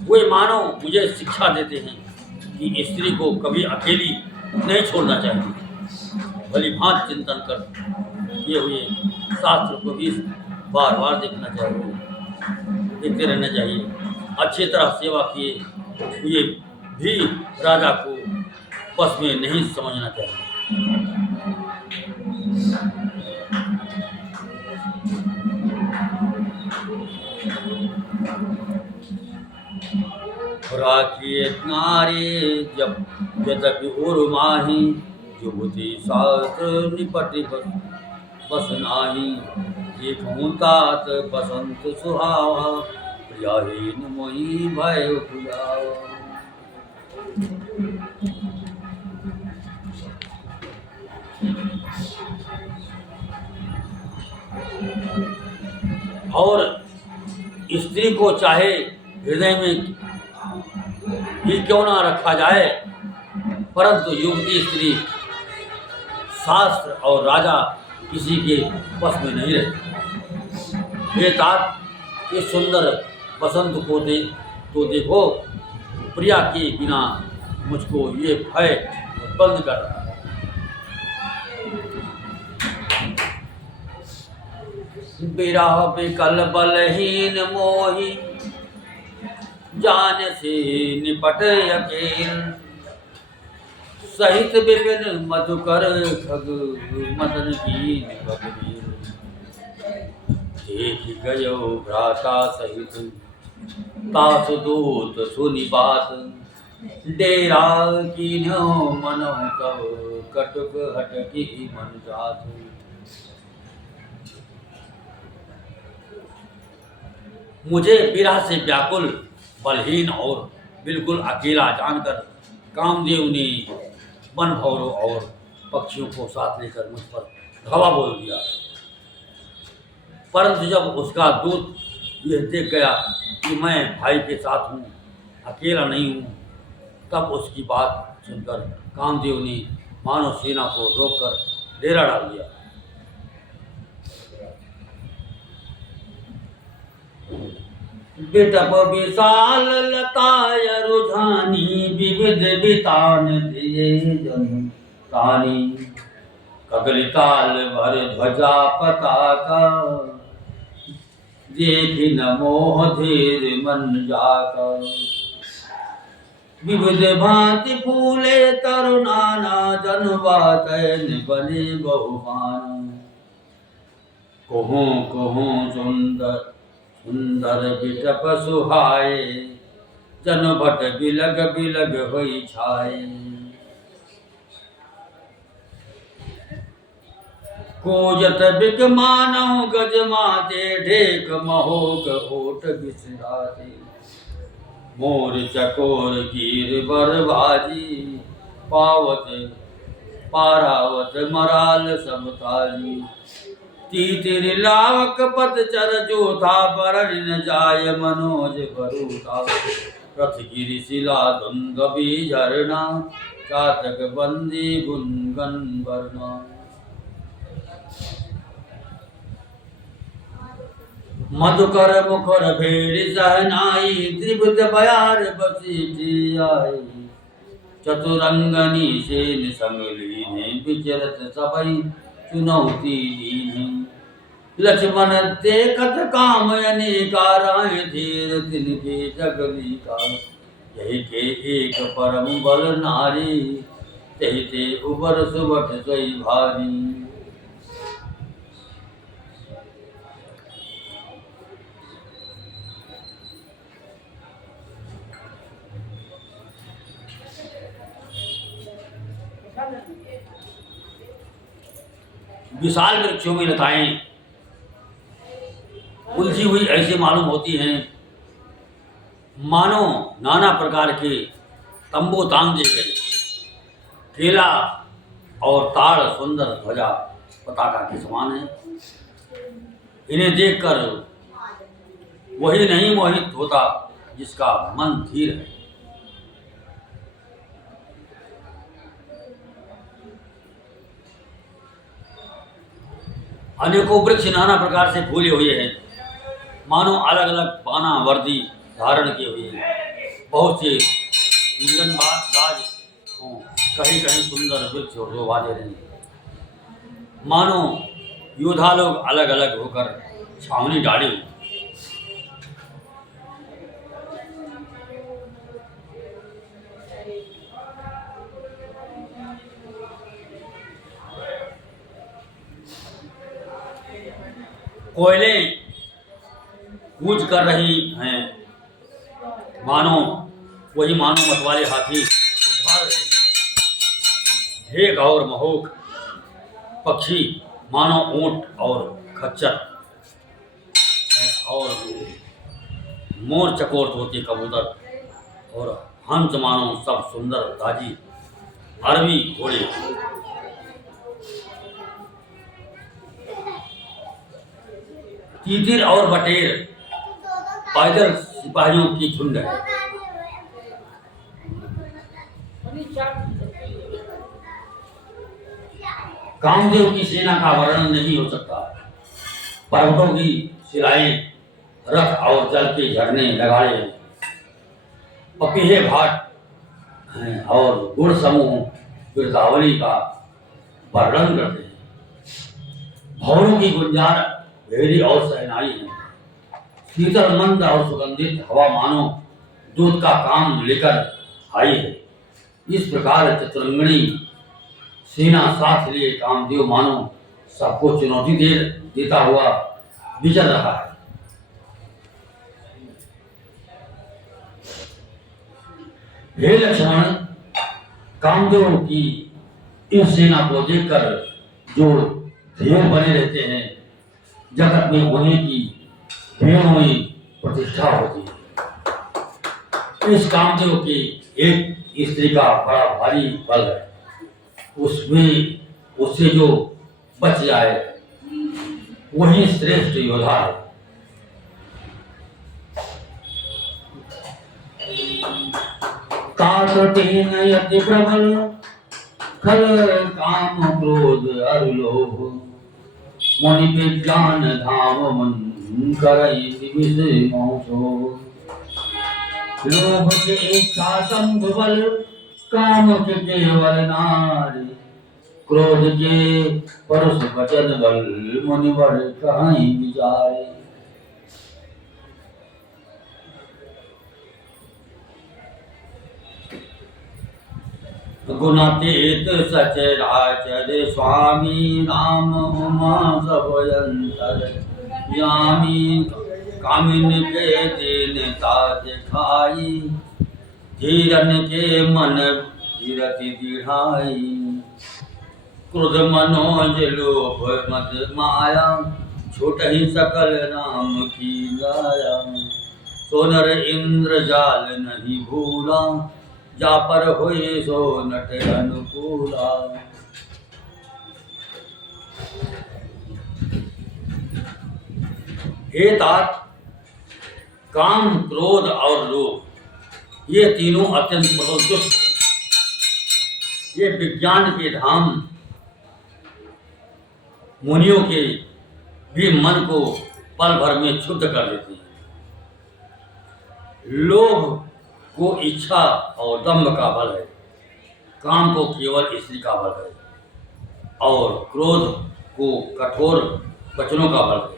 वे मानो मुझे शिक्षा देते हैं कि स्त्री को कभी अकेली नहीं छोड़ना चाहिए। भली भांत चिंतन कर किए हुए शास्त्र को भी बार बार देखना चाहिए, देखते रहना चाहिए। अच्छी तरह सेवा किए हुए भी राजा को बस में नहीं समझना चाहिए। राखिए नारी जब यद्यपि उर्माही, युवती शास्त्र निपटि बस नाही। देखूं तात बसंत सुहावा, प्रियाहीन मोहि भय उपजावा। और स्त्री को चाहे हृदय में ही क्यों ना रखा जाए, परंतु युवती स्त्री शास्त्र और राजा किसी के बस में नहीं रहती। ये तात इस सुंदर बसंत को तो देखो, प्रिया के बिना मुझको ये भय उत्पन्न कर रहा है। बिरह विकल बलहीन मोही, जान से निपट अकेल। सहित विपिन मधुकर खग, मदन की बगबीर। देख गयो भ्राता सहित, तास दूत सुनि बात। डेरा कीन्हो मनो तब, कटुक हटकी मन जात। मुझे विरह से व्याकुल, बलहीन और बिल्कुल अकेला जानकर कामदेव ने वन भौरों और पक्षियों को साथ लेकर मुझ पर धावा बोल दिया। परंतु जब उसका दूत यह देख गया कि मैं भाई के साथ हूँ, अकेला नहीं हूँ, तब उसकी बात सुनकर कामदेव ने मानव सेना को रोककर डेरा डाल दिया। बिटप विशाल लताय रुझानी, विविध बितान दिए जन तानी। कगलिताल भर ध्वजा पताका, देखि न मोह धीर मन जाका। विविध भांति फूले तरुनाना, जनवातैन बने बहुमान। कहूँ कहूँ सुंदर सुंदर बिटप सुहाए, जन भट बिलग बिलग होई छाए। कोजत बिक मानव गज माते, ढेक महोक ओट बिसराते। मोर चकोर गिर बरबाजी, पावत पारावत मराल सब ताजी। तीतिर लावक पद चर जोधा, बरन न जाय मनोज बरूथा। रथ गिरि शिला धुंधवी झरना, चातक बंदी गुनगन बरना। मधुकर मुखर भेड़ सहनाई, त्रिभुज बयार बसीठी आई। चतुरंगनी सेन संग लीने, विचरत सबई चुनौती दीने। लक्ष्मण देखत काम अनेका, राय धीर तिनके जगली का। यही के एक परम बल नारी, तही ते उबर सुबट सोई भारी। विशाल वृक्षों में लताएं उलझी हुई ऐसे मालूम होती हैं मानो नाना प्रकार के तंबू तान दिए गए। केला और ताड़ सुंदर ध्वजा पताका के समान है। इन्हें देखकर वही नहीं मोहित होता जिसका मन धीर है। अनेकों वृक्ष नाना प्रकार से फूले हुए हैं, मानो अलग अलग पाना वर्दी धारण किए हुए हैं। बहुत से इंजनबाज हों, कहीं कहीं सुंदर वृक्ष शोभा दे रहे हैं, मानो योद्धा लोग अलग अलग होकर छावनी डाले हुए। कोयले कूच कर रही हैं, मानो मतवाले हाथी उछाल रहे हैं। ढेक और महोक पक्षी मानो ऊंट और खच्चर और मोर चकोर तोते कबूतर और हंस मानो सब सुंदर ताजी अरबी घोड़े। तीतिर और बटेर पैदल सिपाहियों की झुंड है। कामदेव की सेना का वर्णन नहीं हो सकता। पर्वतों की शिलाएं, रथ और जल के झरने लगाए हैं, पपीहे भाट हैं और गुण समूह गिरदावली का वर्णन करते हैं। भौरों की गुंजार भेरी और सहनाई है। शीतल मंद और सुगंधित हवा मानो दूध का काम लेकर आई है। इस प्रकार चतुरंगणी सेना साथ लिए कामदेव मानो सबको चुनौती देता हुआ विचर रहा है। हे लक्ष्मण, कामदेव की इस सेना को देखकर जो ध्येय बने रहते हैं, जगत में उन्हीं की भेड़ों प्रतिष्ठा होती है। इस कामदेव की एक स्त्री का बड़ा भारी बल है, उससे जो बच जाए वही श्रेष्ठ योद्धा है। काकटेन यति प्रबल खल काम क्रोध अरुलोभ, मुनि विज्ञान धाम मन करई विष मोह। लोभ के इच्छा संभ बल, काम के केवल नारी, क्रोध के परुष वचन बल, मुनिवर कहीं विचारे। गुणातीत सचराचर स्वामी राम उमा सबयंतर, यामी कामिन के दीनता दिखाई, धीरन के मन धीरति दिढ़ाई। क्रोध मनोज लोभ मद माया, छूटहि सकल राम की गाया। सोनर इंद्र जाल नहीं भूला, जा पर हुए सो नट अनुकूला। हे तात, काम क्रोध और लोभ ये तीनों अत्यंत प्रदुष्ट हैं। ये विज्ञान के धाम मुनियों के भी मन को पल भर में क्षुब्ध कर देते हैं। लोभ को इच्छा और दंभ का बल है, काम को केवल स्त्री का बल है और क्रोध को कठोर वचनों का बल है।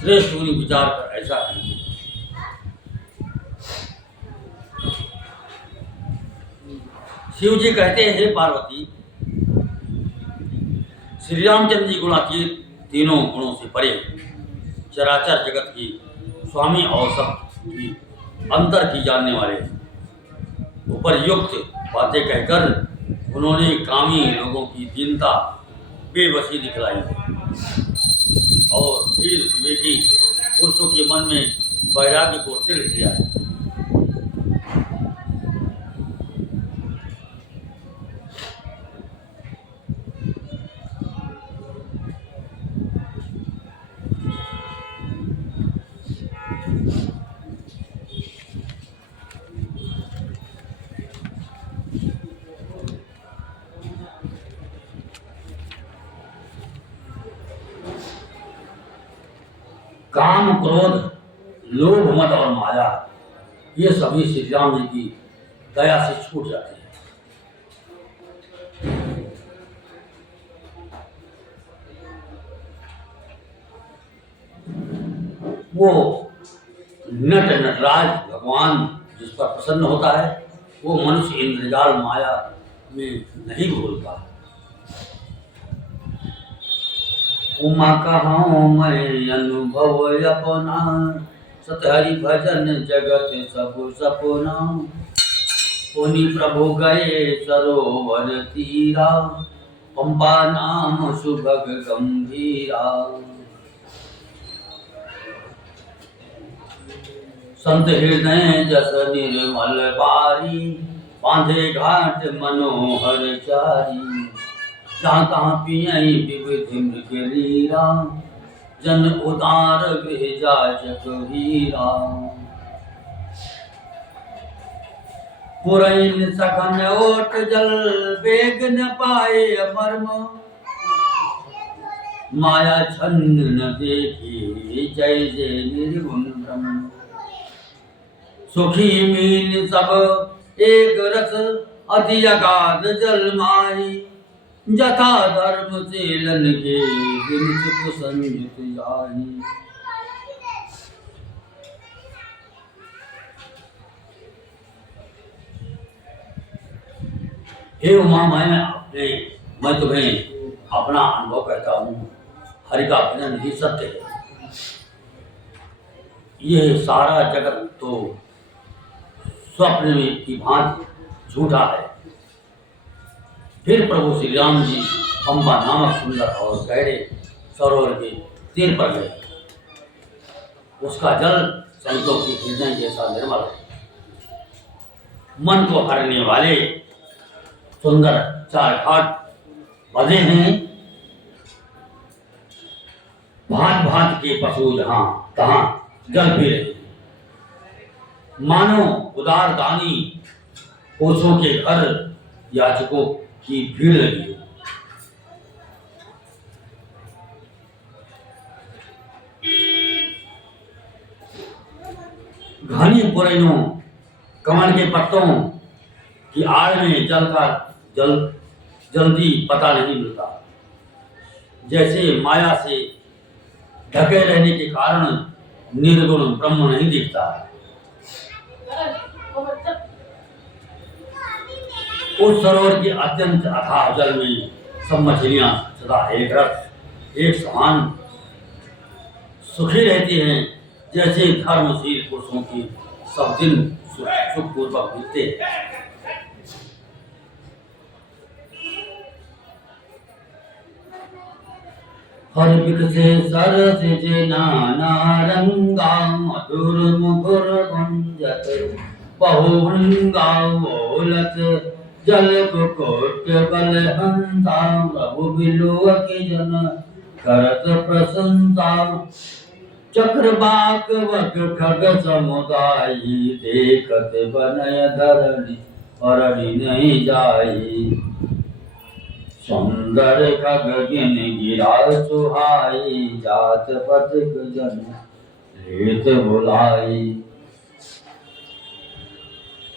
श्रेष्ठ मुनि विचार कर ऐसा कहेंगे। शिव जी कहते हैं, हे पार्वती, श्री रामचंद्र जी गुणातीत, तीनों गुणों से परे, चराचर जगत की स्वामी और सब की अंतर की जानने वाले, उपरयुक्त बातें कहकर उन्होंने कामी लोगों की दीनता, बेबसी दिखलाई और फिर विवेकी पुरुषों के मन में वैराग्य को तिल दिया है। काम, क्रोध, लोभ, मद और माया, ये सभी श्री राम जी की दया से छूट जाते हैं। वो नटराज भगवान जिस पर प्रसन्न होता है, वो मनुष्य इंद्रजाल माया में नहीं भूलता। उमा कहाँ मैं अनुभव अपना, सतहरि भजन जगत सब सपना। पुनि प्रभु गए सरोवर तीरा, पंपा नाम सुभग गंभीरा। संत हृदय जस निर्मल बारी, बांधे घाट मनोहर चारी। जहाँ तहाँ पियई विविधि मृग लीला, जन उदार गृह जाचक वीरा। पुरैन सघन ओट जल, बेग न पाए मर्म। माया छन्न न देखी, जय जय निर्गुण ब्रह्म। सुखी मीन सब एक रस, अति अगाध जल माई। जथा धर्म सेलन के, दिन सुख संयुत जाई। हे उमा, मैं तुम्हें अपना अनुभव कहता हूँ। हरि का भजन ही सत्य है। यह सारा जगत तो स्वप्न में की भांति झूठा है। फिर प्रभु श्री राम जी पंपा नामक सुंदर और गहरे सरोवर के तीर पर गए। उसका जल संतों की हृदय जैसा निर्मल है। मन को हरने वाले सुंदर 4 घाट बंधे हैं। भांत भांत के पशु जहाँ तहाँ जल पी रहे हैं। मानो उदार दानी पुरुषों के घर याचकों की भीड़ लगी। घनी पुरैनों कमल के पत्तों की आड़ में जल का जल्दी पता नहीं मिलता। जैसे माया से ढके रहने के कारण निर्गुण ब्रह्म नहीं दिखता। उस सरोवर के अत्यंत अथाह जल में सब मछलियां सदा एक रस एक समान सुखी रहती हैं। जैसे धर्मशील पुरुषों की सब दिन सुखपूर्वक बीतते हैं। हर विकसे सरस जे नाना रंगा, मधुर मुखुर गुंजत बहुभृंगा बोलत। जल कुकोट बल हंता, प्रभु बिलुआ की जन करत प्रशंसा। चक्रवाक वक खग समुदायी, देखत बनय धरणी परणी नहीं जाई। सुंदर खग गिन गिरा सुहाई, जात पथिक जन लेत बुलाई।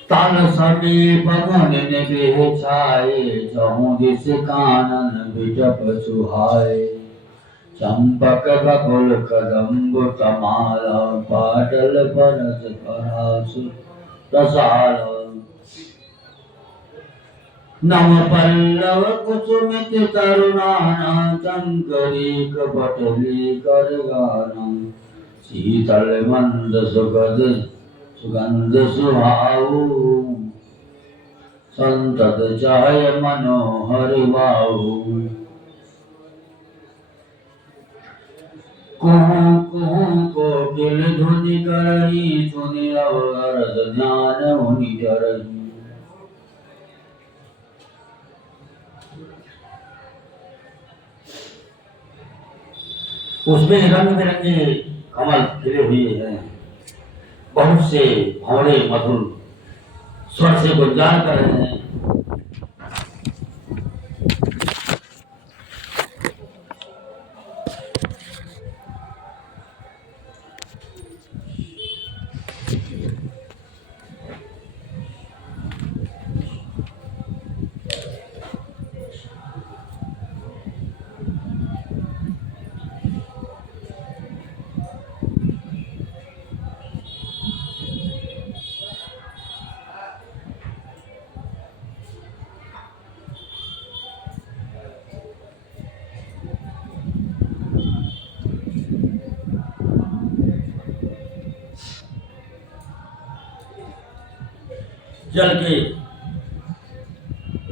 तल समीप मुनि निगह छाए, चहु दिस कानन बिटप सुहाए। चंपक बकुल कदम्ब कमाला, पाटल परस परासु रसाला। नव पल्लव कुसुमित तरुणाना शंकरी कपटली कर गानम शीतल मंद सुगंध सुहाऊ संतत चाय मनोहर वाऊ कुहू कुहू कोकिल धुनि करही सुनि अवरस ध्यान मुनि जरही। उसमें रंग बिरंगे कमल खिले हुए हैं, बहुत से भौरे मधुर स्वर से गुंजान कर रहे हैं। जल के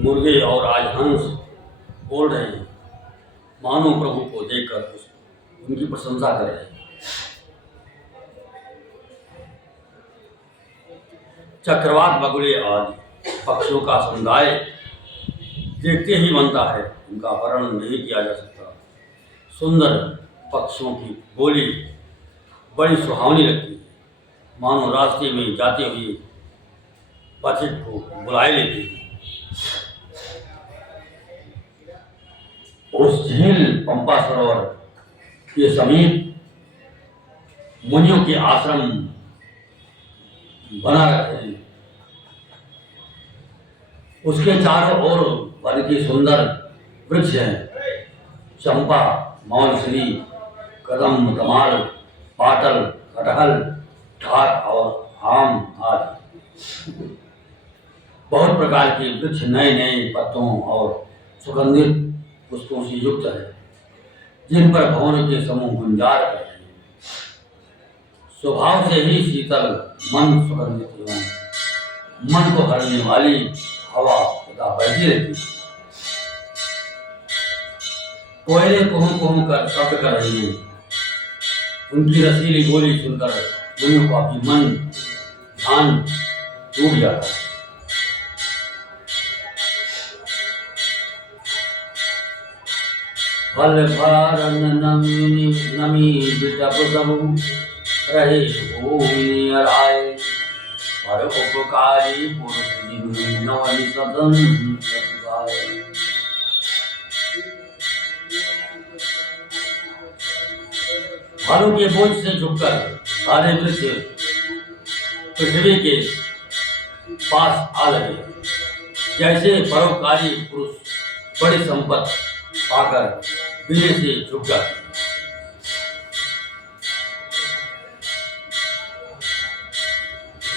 मुर्गे और आज हंस बोल रहे हैं, मानो प्रभु को देखकर उनकी प्रशंसा कर रहे हैं। चक्रवात बगुले आज पक्षियों का समुदाय देखते ही बनता है, उनका वर्णन नहीं किया जा सकता। सुंदर पक्षियों की बोली बड़ी सुहावनी लगती है, मानो रास्ते में जाते हुए पथिक को बुलाए लेती है। उस झील पंपा सरोवर के समीप मुनियों के आश्रम बना रखे हैं। उसके चारों ओर वन के सुंदर वृक्ष हैं, चंपा, मौलश्री, कदम, तमाल, पाटल, कटहल, ढाक और आम आदि। बहुत प्रकार के वृक्ष नए नए पत्तों और सुगंधित पुष्पों से युक्त है, जिन पर भवन के समूह गुंजार कर रहे हैं। स्वभाव से ही शीतल, मन सुगंधित एवं मन को हरने वाली हवा सदा बहती रहती है। कोयले कुहू कुहू कर शब्द कर रही है, उनकी रसीली बोली सुनकर मुनियों का भी मन ध्यान टूट जाता है। फल भारन नमी बिटप सबु रहे भूमि अराय पर उपकारी पुरुष जिन्हें नवनि सदन सत्काय। फलों के बोझ से झुककर सारे वृक्ष पृथ्वी के पास आ लगे, जैसे परोपकारी पुरुष बड़ी संपत्ति पाकर विनय से झुक जाते।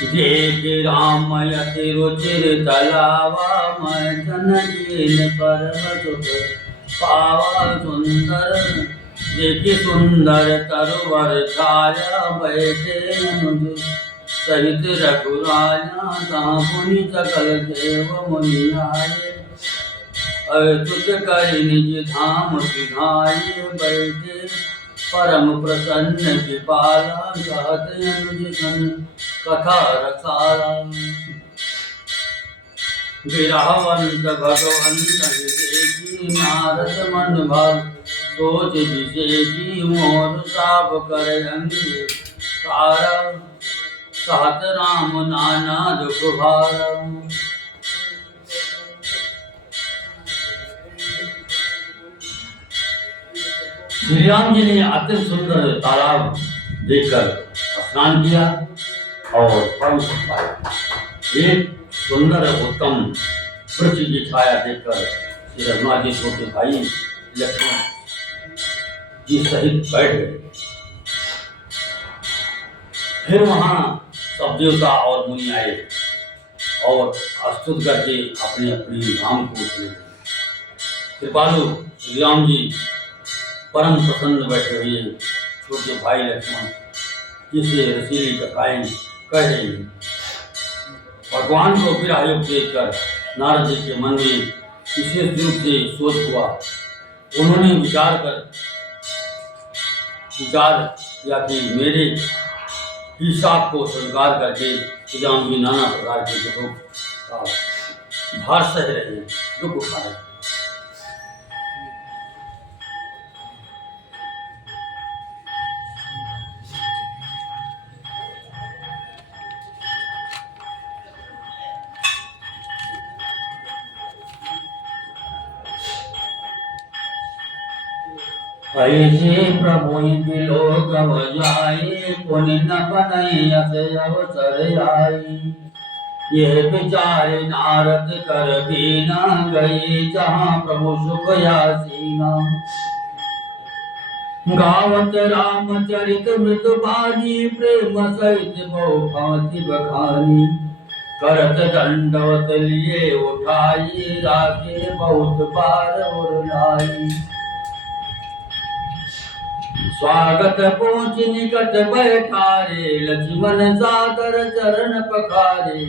देख राम यति रुचिर तलावा मैं जनजीन परम पावा सुंदर। देखी सुंदर तरुवर छाया बैठे अनुज सहित रघुराया तहाँ पुनि सकल देव मुनि आए। तुझ कर निज धाम सिधाए बैठे परम प्रसन्न कृपाला कहत अनुज सन कथा रसाला। विरहवंत भगवंत देखी नारद मन भाग सोच विशेषी मोर साप कर अंगीकारा। कहत राम नाना दुख भारा। श्री राम जी ने अत्यंत सुंदर तालाब देखकर स्नान किया और परम सुख पाया। एक सुंदर उत्तम वृक्ष की छाया देखकर श्री रघुनाथ जी छोटे भाई लक्ष्मण जी सहित बैठ गए। फिर वहां सब देवता और मुनि आए। और स्तुत करके अपने अपने धाम को चले गए। कृपालु श्री राम जी परम प्रसन्न बैठे हुए छोटे भाई लक्ष्मण जिसे रसीली कथाएं कह रही हैं। भगवान को फिर आयोग देखकर नारद जी के मन में विशेष रूप से सोच हुआ। उन्होंने विचार किया कि मेरे हिसाब को स्वीकार करके श्री राम जी नाना प्रकार के दुखों का भार सह रहे हैं, दुख उठा रहे हैं। ऐसे प्रभु लोक जाए पुण्य न बनई अवसर आई। ये विचार नारद कर भी न गए जहाँ प्रभु सुख आसीना। गावत रामचरित मृत बानी प्रेम सहित बहु भांति बखानी। करत दंडवत लिए उठाई राखे बहुत बार और लाई। स्वागत पहुँच निकट बैठारे लक्ष्मण सादर चरण पखारे।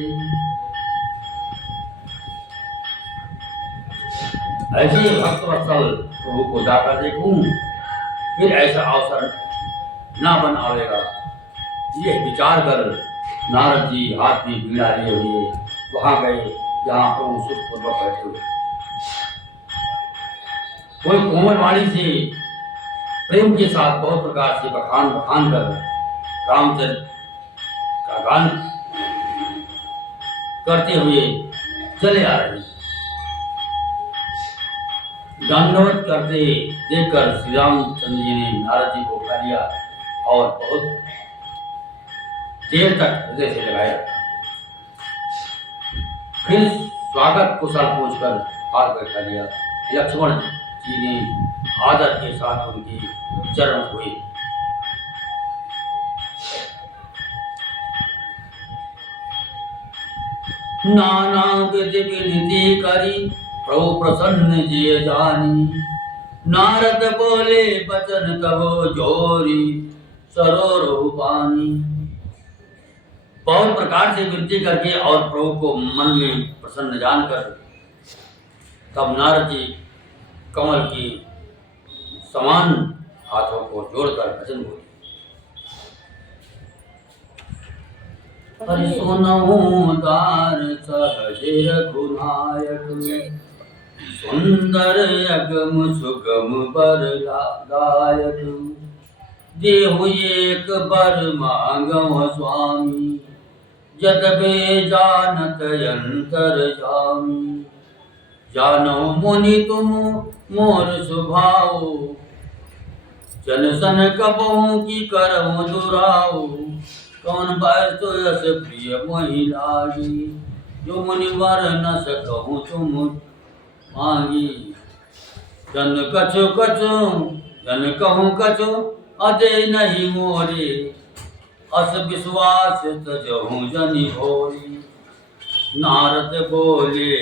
ऐसे भक्तवत्सल प्रभु को जाकर देखूं फिर ऐसा अवसर ना बन आवेगा। ये विचार कर नारद जी हाथ में बीड़ा लिए हुए वहां गए जहाँ प्रभु सुखपूर्वक बैठे हुए। कोई कोमल वाणी से प्रेम के साथ बहुत प्रकार से बखान कर रामचरित का गान करते हुए चले आ रहे। दंडवत करते देखकर श्री रामचंद्र जी ने नारद जी को उठा लिया और बहुत देर तक हृदय से लगाया। फिर स्वागत कुशल पूछकर हाथ बैठा लिया। लक्ष्मण जी ने आदर के साथ उनकी चरण हुए। नाना विधि विनती करी प्रभु प्रसन्न जिय जानी। नारद बोले बचन तब जोरी सरोरु पानी। बहुत प्रकार से विनती करके और प्रभु को मन में प्रसन्न जानकर तब नारद जी कमल की समान हाथों को जोड़कर भजन बोले। हरि सुनहु दार सहज रघुनायक। सुंदर अगम सुगम बर दायक। देहु एक बर मांगव स्वामी। जदबे जानत अंतर जामी। जानो मुनि तुम मोर सुभाओ। जन सन कबहु की करहु दुराओ। कौन बार तो यस प्रिय मोहि लागी। जो मुनि वर न सकहु तुम मांगी। जन कछु जन कहूँ कछु अदे नहीं मोरे। अस विश्वास तजहु जनि भोरी। नारद बोले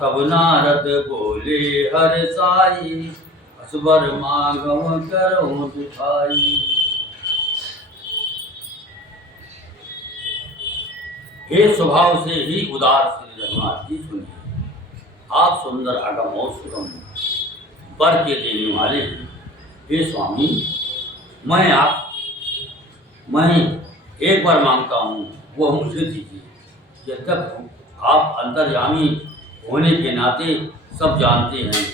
तब नारद बोले हर साई। असबर मांगव करहु दिखाई। हे स्वभाव से ही उदार श्री रघुनाथ जी सुनिए। आप सुंदर अगम और सुगम वर के देने वाले हैं। हे स्वामी मैं एक बार मांगता हूँ वो मुझे दीजिए। जब तक आप अंतर्यामी होने के नाते सब जानते ही हैं।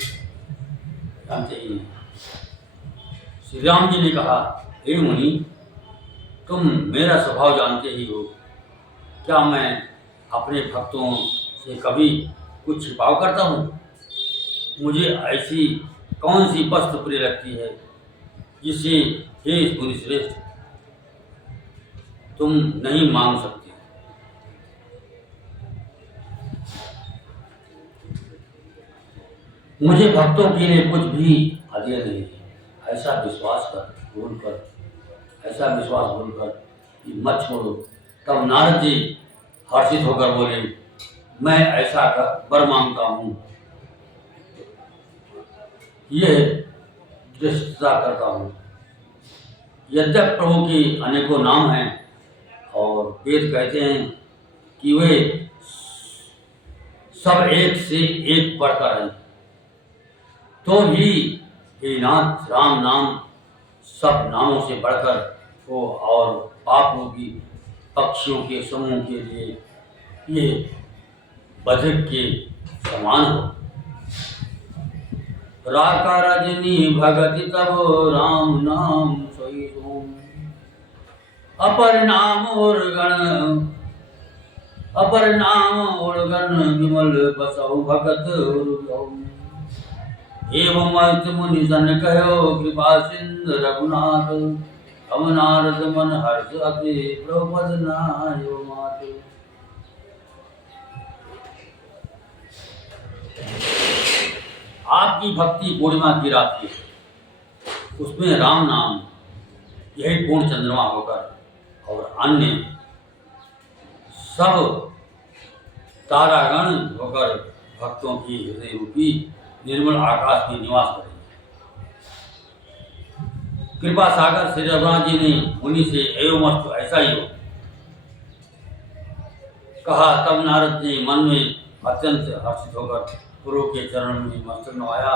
श्री राम जी ने कहा हे मुनि तुम मेरा स्वभाव जानते ही हो। क्या मैं अपने भक्तों से कभी कुछ छिपाव करता हूँ? मुझे ऐसी कौन सी वस्तु प्रिय लगती है जिसे हे मुनि श्रेष्ठ तुम नहीं मांग सकते? मुझे भक्तों के लिए कुछ भी अधेय नहीं है। ऐसा विश्वास भूलकर कि मत छोड़ो। तब नारद जी हर्षित होकर बोले, मैं ऐसा वर मांगता हूँ, यह दृष्टता करता हूँ। यद्यप प्रभु के अनेकों नाम हैं और वेद कहते हैं कि वे सब एक से एक बढ़कर हैं, तो भी हे नाथ, राम नाम सब नामों से बढ़कर हो और पाप रूपी पक्षियों के समूह के लिए ये बधिक के समान हो। राका रजनी भगति तब राम नाम सोई सोम, अपर नाम और गण विमल बसौ भगत एवं मुनि सन कहो कृपा सिंधु रघुनाथ, हम नारद मन हर्ष अति प्रभुपद नायो मात। आपकी भक्ति पूर्णिमा की रात है, उसमें राम नाम यही पूर्ण चंद्रमा होकर और अन्य सब तारागण होकर भक्तों की हृदय रूपी निर्मल आकाश में निवास करें। कृपा सागर श्री रघुनाथ जी ने मुनि से एवं ऐसा ही हो कहा। तब नारद ने मन में अत्यंत हर्षित होकर गुरु के चरण में मस्तक नवाया।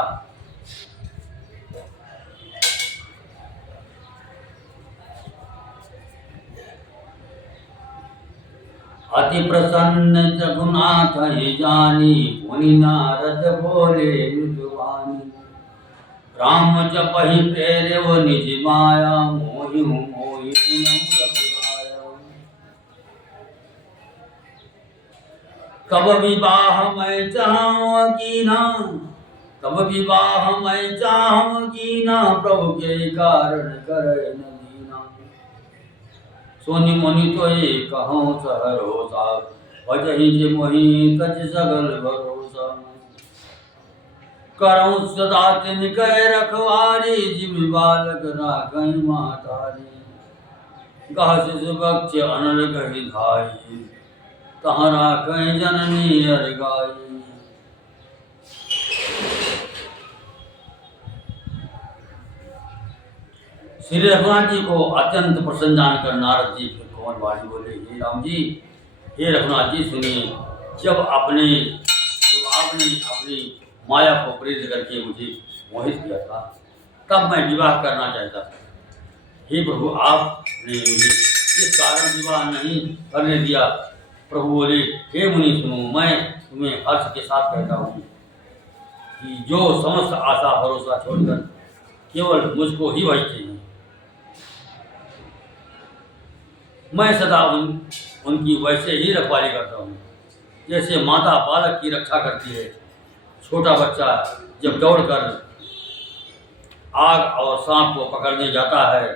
अति प्रसन्न जगुनाथ हे जानी, मुनि नारद बोले मृदुवानी, राम जपहि प्रेरव निज माया, मोहि मोहि सुनौ रघुराया। तब विवाह मैं चाहूं कीना, तब विवाह मैं चाहूं कीना, प्रभु के कारण करे न दीना। सोनि मुनि तोय कहूँ सहरोसा, भजहि जे मोहि तज सगल भरोसा। करऊँ सदा तिन कै रखवारी, जिमि बालक राखई मातारी। गह शिशु बक्ष अनल कहि धाई, तहाँ राखई जननी अर गाई। श्री रघुनाथ जी को अत्यंत प्रसन्न जानकर नारद जी फिर कोमल वाणी बोले, हे राम जी, हे रघुनाथ जी सुनिए। जब आपने अपनी माया को प्रेरित करके मुझे मोहित किया था, तब मैं विवाह करना चाहता था। हे प्रभु, आपने मुझे इस कारण विवाह नहीं करने दिया। प्रभु बोले, हे मुनि सुनो, मैं तुम्हें हर्ष के साथ कहता हूँ कि जो समस्त आशा भरोसा छोड़कर केवल मुझको ही भजते हैं, मैं सदा उनकी वैसे ही रखवाली करता हूँ जैसे माता बालक की रक्षा करती है। छोटा बच्चा जब दौड़कर आग और सांप को पकड़ने जाता है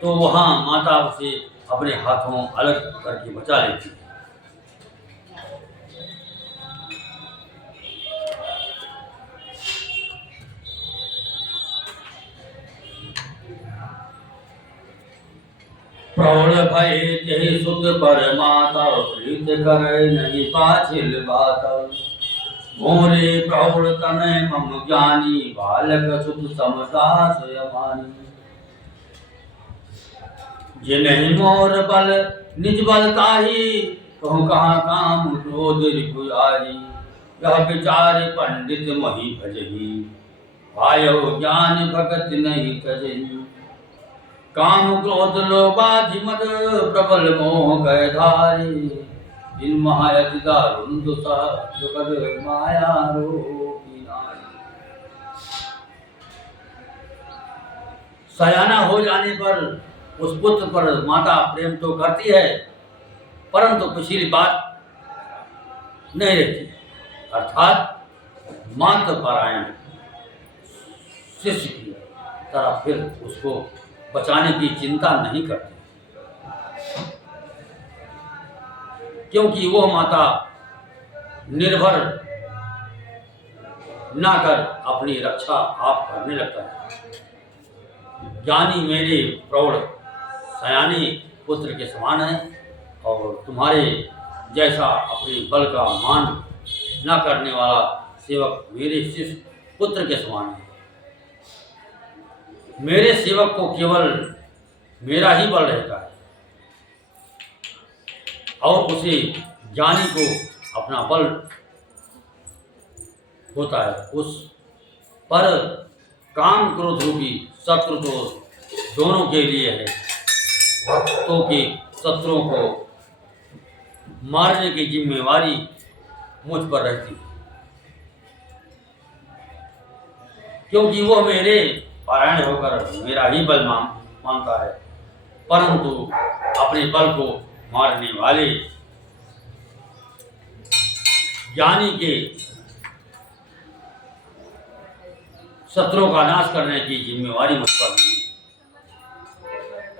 तो वहाँ माता उसे अपने हाथों अलग करके बचा लेती है। प्रौढ़ भय तेहि सुत पर माता, प्रीत करे नहीं पाछिल बात। मोरे प्रौढ़ तनय मम ज्ञानी, बालक सुत समदास यमानी। जिन्हि मोर बल निज बल ताही, कहूँ कहाँ काम क्रोध रिपुआरी। यह विचार पंडित मही भजही, आयो ज्ञान भगत नहीं तजही। काम क्रोध लोभाधि मद, प्रबल मोह कह धारी। इन महायति दारुण दुसह, दुखद माया रूपी नारी। सयाना हो जाने पर उस पुत्र पर माता प्रेम तो करती है, परंतु पिछली बात नहीं रहती, अर्थात मात्र पारायण शिष्य की तरह फिर उसको बचाने की चिंता नहीं करती, क्योंकि वो माता निर्भर ना कर अपनी रक्षा आप करने लगता है। ज्ञानी मेरे प्रौढ़ सयाने पुत्र के समान है, और तुम्हारे जैसा अपने बल का मान न करने वाला सेवक मेरे शिष्य पुत्र के समान है। मेरे सेवक को केवल मेरा ही बल रहता है और उसे ज्ञानी को अपना बल होता है। उस पर काम क्रोध रूपी शत्रु तो दोनों के लिए है। भक्तों के शत्रुओं को मारने की जिम्मेवारी मुझ पर रहती है, क्योंकि वो मेरे पारायण होकर मेरा ही बल मानता है, परंतु अपने बल को मारने वाले ज्ञानी के शत्रुओं का नाश करने की जिम्मेवारी मुझ पर नहीं।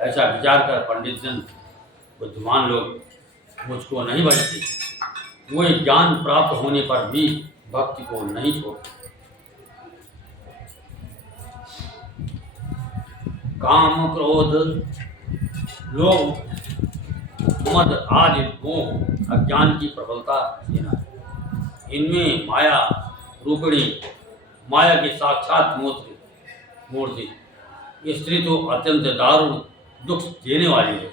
ऐसा विचार कर पंडित जन बुद्धिमान लोग मुझको नहीं बचते। वो ज्ञान प्राप्त होने पर भी भक्ति को नहीं छोड़ते। काम क्रोध लोभ मद आदि मोह अज्ञान की प्रबलता देना है। इनमें माया रूपिणी माया की साक्षात मूर्ति स्त्री तो अत्यंत दारुण दुख देने वाली है।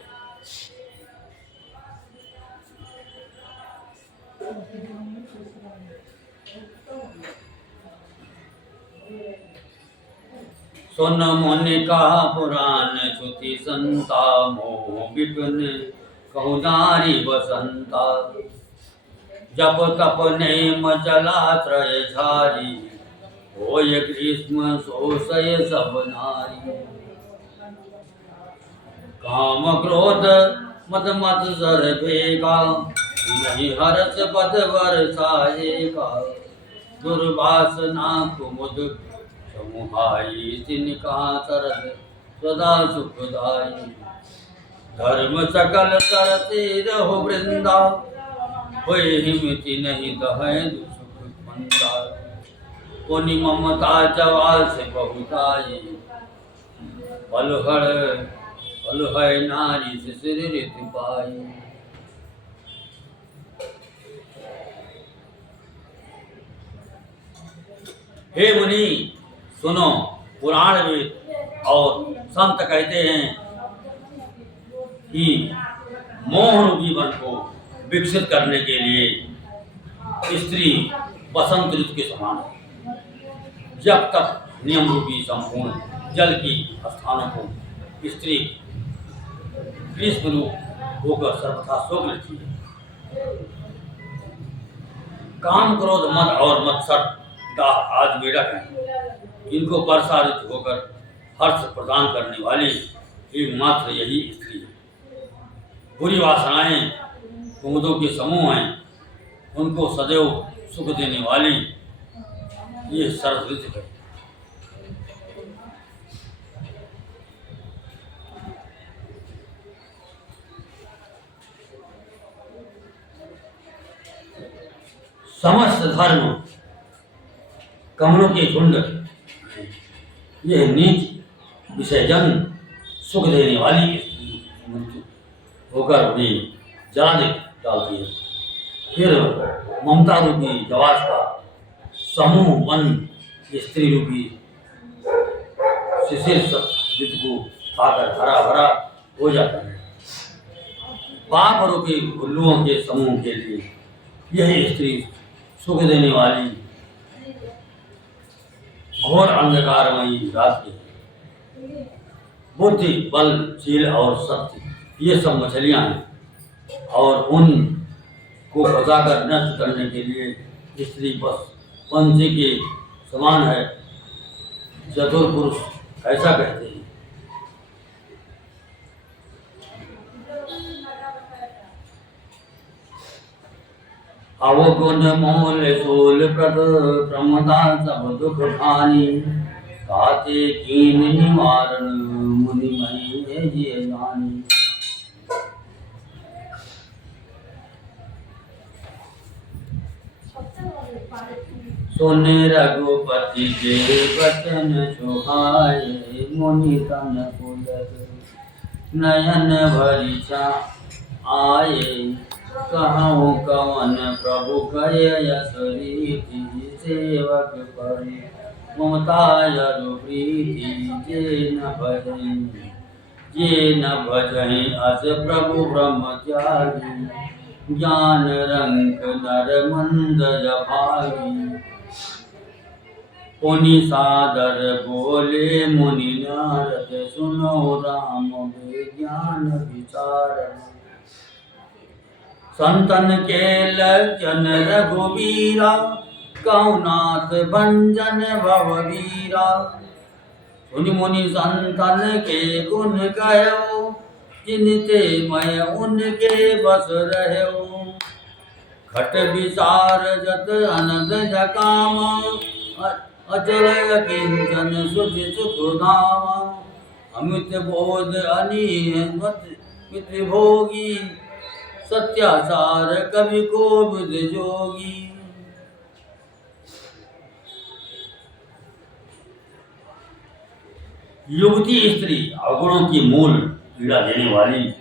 सुन मुनि का पुराण श्रुति संता मोह विपिन कहु नारी बसंता। जप तप नेम जला त्रय झारी होय ग्रीष्म सोसय सब नारी। काम क्रोध मद मत सर भेगा नहीं हर्ष पद वर्षाएगा। दुर्वासना कुमुद समुहाई तिनका सरद सदा सुखदाई। धर्म सकल करते रहो वृंदा होय हिमति नहीं दहै दुसुख मंदा। पुनि ममता जवास बहुताई बल है नारी शिशिर ऋतु पाई। हे मुनि सुनो, पुराण वेद और संत कहते हैं कि मोह रूपी वन को विकसित करने के लिए स्त्री बसंत ऋतु के समान है। जब तक नियम रूपी संपूर्ण जल की स्थानों को स्त्री ग्रीष्म रूप होकर सर्वथा सोख लेती है। काम क्रोध मद और मत्सर दाह आदि मेढक हैं। इनको वर्षा ऋतु होकर हर्ष प्रदान करने वाली एकमात्र यही स्त्री है। बुरी वासनाएं कुमुदों के समूह हैं, उनको सदैव सुख देने वाली ये शरद ऋतु है। समस्त धर्म कमलों के झुंड, यह नीच विसर्जन सुख देने वाली मृत्यु होकर उन्हें जला डालती है। फिर ममता रूपी जवास का समूह वन स्त्री रूपी शिशिर ऋतु को खाकर हरा भरा हो जाता है। पाप रूपी उल्लुओं के समूह के लिए यह स्त्री सुख देने वाली घोर अंधकारमयी रात है। बुद्धि बल शील और सत्य ये सब मछलियां हैं और उन को फंसाकर नष्ट करने के लिए स्त्री बस पंछी के समान है। चतुर पुरुष ऐसा कहते हैं। अवगुण मोल सोल प्रद प्रमदा सब दुख भानी। गाते कीन निवारण मुनि मई जिय जानी। सुने रघुपति के वचन सुहाए। मुनि तन पुलक नयन भरि आए, कहूँ कवन प्रभु कहे यस रीति, सेवक परि ममता यरु प्रीति, जे न भजई, जे न भजई अस प्रभु ब्रह्मचारी, ज्ञान रंग नर मंद भागी। पुनि सादर बोले मुनि नारद, सुनो राम विज्ञान विचारद। संतन के लक्षण रघुवीरा, कहु नाथ भंजन भववीरा। सुनि मुनि संतन के गुण कहो, जिनते मैं उनके बस रहो। खट विसार जत अनद जकामा, अचल किंचन सुचि सुख धामा। अमित बोध अनियत मित भोगी, सत्याचार कवि को बुध जोगी। युवती स्त्री अवगुणों की मूल पीड़ा देने वाली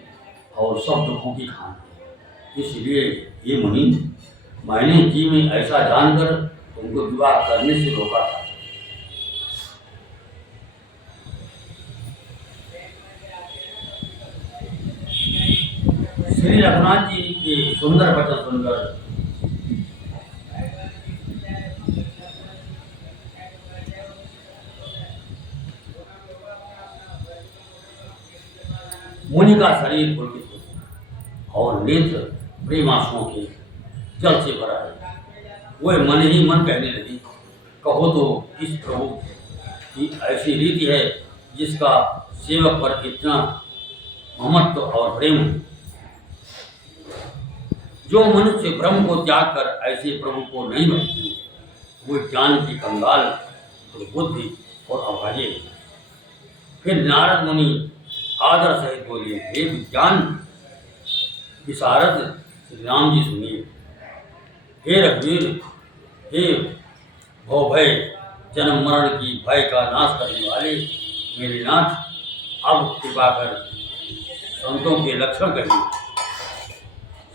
और सब दुखों की खान है। इसलिए ये मुनि, मैंने जी में ऐसा जानकर तुमको विवाह करने से रोका था। श्री रघुनाथ जी के सुंदर वचन सुनकर मुनि का शरीर पुलकित हो और नेत्र प्रेमाशुओं के जल से भरा है। वह मन ही मन कहने लगी, कहो तो इस प्रभु की ऐसी रीति है जिसका सेवक पर इतना ममत्व और प्रेम है। जो मनुष्य ब्रह्म को त्याग कर ऐसे प्रभु को नहीं भजते, वो ज्ञान की कंगाल, बुद्धि और अभागे। फिर नारद मुनि आदर सहित बोलिए, हे विज्ञान विशारद श्री राम जी सुनिए। हे रघुवीर, हे भय जन्म मरण की भय का नाश करने वाले मेरे नाथ, अब कृपा कर संतों के लक्षण कहिए।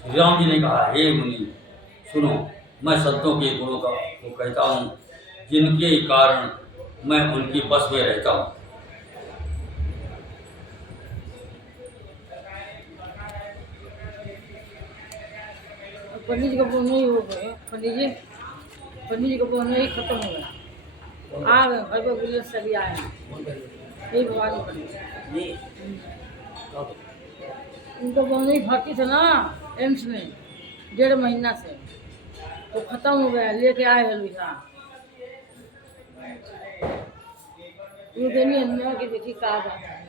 श्री राम जी ने कहा, हे मुनि सुनो, मैं संतों के गुणों को कहता हूँ, जिनके कारण मैं उनकी बस में रहता हूँ। पंडित जी का बोलना ही हो गए। पंडित जी का बोलना ही खत्म हो गया। आ गए घर पर, बोलिए सभी आए हैं। यही भवानी पंडित उनका बोलना ही भर्ती थे ना एम्स में 1.5 महीना से, तो खत्म हो गया। लेके आए हैं लुधियाना। देनी है कि देखिए कहा बात है।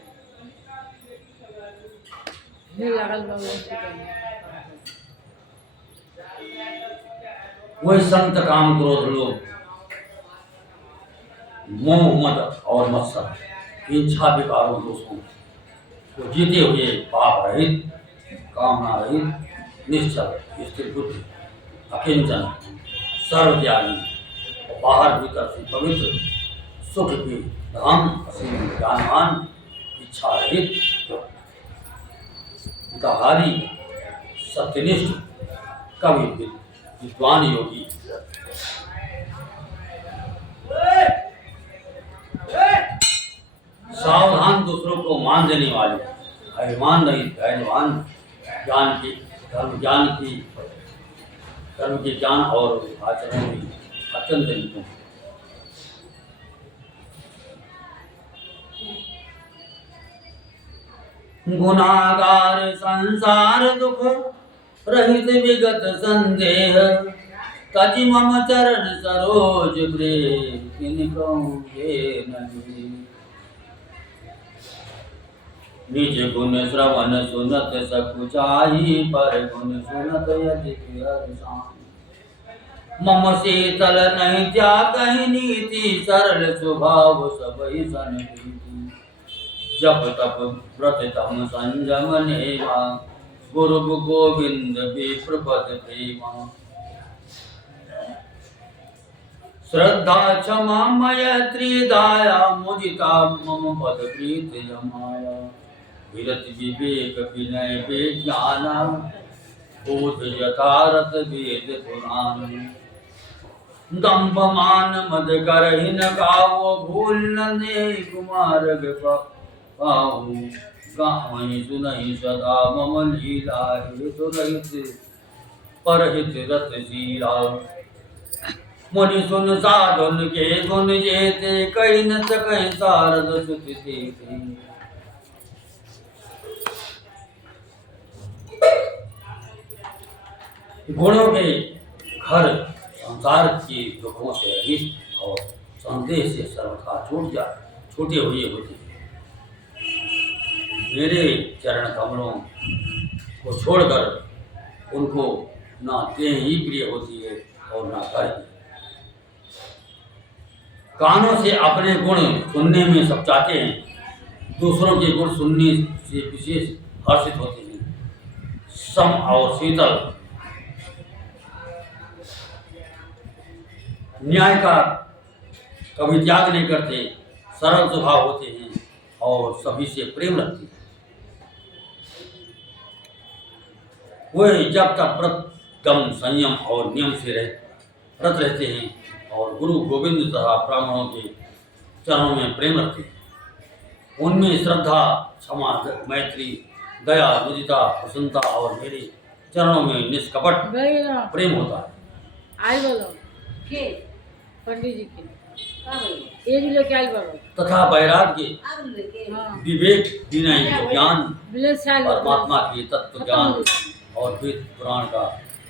वही संत काम क्रोध लोभ मोह मद और मत्सर इन 6 विकारों दोषों को जीते हुए पाप रहित, कामना रहित, निश्चल स्थिर बुद्धि, अकिंचन, सर्वज्ञानी, बाहर भीतर से पवित्र, सुख की धाम, असीम ज्ञानवान, इच्छा रहित, हितहारी, सत्यनिष्ठ, कवि विद्वान योगी। सावधान, दूसरों को मान देने वाले, अभिमान रहित, धैर्यवान, कर्म के ज्ञान और आचरण में अत्यंत निपुण। गुनागार संसार दुख रहित विगत संदेह, तजि मम चरण सरोज प्रेम, किनको के नहीं। निज गुण श्रवण सुनत सकुचाई, पर गुण सुनत अधिक अरसान। मम शीतल नहीं त्यागहि नीति, सरल स्वभाव सबहि सन प्रीति। जप तप व्रत तम संयम नेमा, गुरु गोविंद विप्र पद प्रेमा। श्रद्धा क्षमा मैत्री दया, मुदिता मम पद प्रीति जमाया। विरत विवेक विनय विज्ञान बोध यथारथ वेद पुराण दंभ मान मद करहिन गावो भूल ने कुमार पाऊ गावहि सुनहि सदा मम लीला हेतु रहित परहित रत जीरा मुनि सुन साधुन के गुण जेते कही न सकै सारद सुत देते। गुणों के घर संसार के दुखों से रहित और संदेह से सर्वथा छूटे हुए होते हैं। मेरे चरण कमलों को छोड़कर उनको ना देह ही प्रिय होती है और ना घर। कानों से अपने गुण सुनने में सब चाहते हैं, दूसरों के गुण सुनने से विशेष हर्षित होते हैं। सम और शीतल न्याय का कभी त्याग नहीं करते, सरल स्वभाव होते हैं और सभी से प्रेम रखते हैं। वे जब तक व्रत दम संयम और नियम से रत रहते हैं और गुरु गोविंद तथा ब्राह्मणों के चरणों में प्रेम रखते हैं। उनमें श्रद्धा, क्षमा, मैत्री, दया, मुदिता, प्रसन्नता और मेरे चरणों में निष्कपट प्रेम होता है। आई बोलो के पंडित जी के एक लेके आई बोलो तथा वैराग्य, विवेक, विनय, ज्ञान, परमात्मा के तत्व ज्ञान और वेद पुराण का